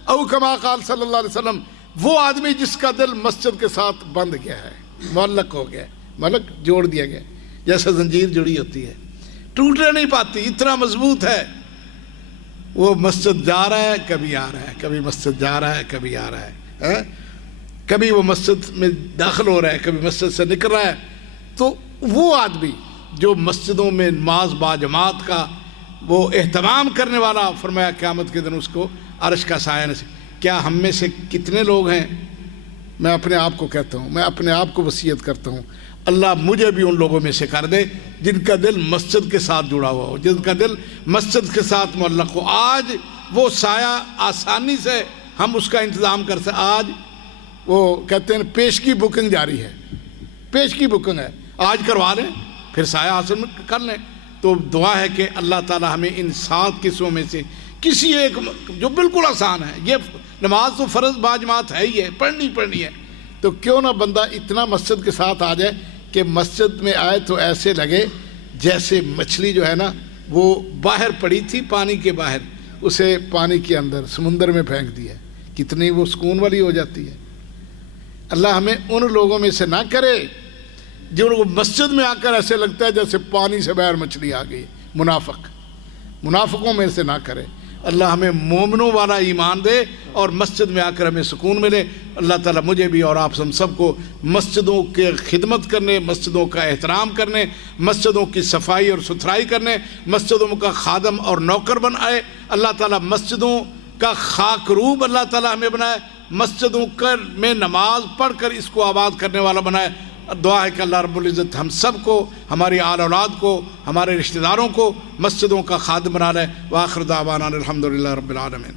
او کما قال صلی اللہ علیہ وسلم، وہ آدمی جس کا دل مسجد کے ساتھ بند گیا ہے، معلق ہو گیا، معلق جوڑ دیا گیا، جیسے زنجیر جڑی ہوتی ہے، ٹوٹنے نہیں پاتی، اتنا مضبوط ہے۔ وہ مسجد جا رہا ہے، کبھی آ رہا ہے، کبھی مسجد جا رہا ہے، کبھی آ رہا ہے، کبھی وہ مسجد میں داخل ہو رہا ہے، کبھی مسجد سے نکل رہا ہے۔ تو وہ آدمی جو مسجدوں میں نماز باجماعت کا وہ اہتمام کرنے والا، فرمایا قیامت کے دن اس کو عرش کا سایہ نصیب۔ کیا ہم میں سے کتنے لوگ ہیں، میں اپنے آپ کو کہتا ہوں، میں اپنے آپ کو وصیت کرتا ہوں، اللہ مجھے بھی ان لوگوں میں سے کر دے جن کا دل مسجد کے ساتھ جڑا ہوا ہو، جن کا دل مسجد کے ساتھ معلق ہو۔ آج وہ سایہ آسانی سے ہم اس کا انتظام کر سکتے۔ آج وہ کہتے ہیں پیش کی بکنگ جاری ہے، پیش کی بکنگ ہے، آج کروا لیں پھر سایہ حاصل کر لیں۔ تو دعا ہے کہ اللہ تعالی ہمیں ان 7 قسموں میں سے کسی ایک جو بالکل آسان ہے، یہ نماز تو فرض باجماعت ہے ہی ہے، پڑھنی ہے، تو کیوں نہ بندہ اتنا مسجد کے ساتھ آ جائے کہ مسجد میں آئے تو ایسے لگے جیسے مچھلی جو ہے نا وہ باہر پڑی تھی پانی کے باہر، اسے پانی کے اندر سمندر میں پھینک دیا، کتنی وہ سکون والی ہو جاتی ہے۔ اللہ ہمیں ان لوگوں میں سے نہ کرے جو لوگ مسجد میں آ کر ایسے لگتا ہے جیسے پانی سے باہر مچھلی آ گئی، منافقوں میں سے نہ کرے۔ اللہ ہمیں مومنوں والا ایمان دے اور مسجد میں آ کر ہمیں سکون ملے۔ اللہ تعالیٰ مجھے بھی اور آپ سب کو مسجدوں کے خدمت کرنے، مسجدوں کا احترام کرنے، مسجدوں کی صفائی اور ستھرائی کرنے، مسجدوں کا خادم اور نوکر بنائے۔ اللہ تعالیٰ مسجدوں کا خاک روب اللہ تعالیٰ ہمیں بنائے، مسجدوں میں نماز پڑھ کر اس کو آباد کرنے والا بنائے۔ دعا ہے کہ اللہ رب العزت ہم سب کو، ہماری آل اولاد کو، ہمارے رشتہ داروں کو مسجدوں کا خادم بنا لے۔ وآخر دعوانا الحمدللہ رب العالمین۔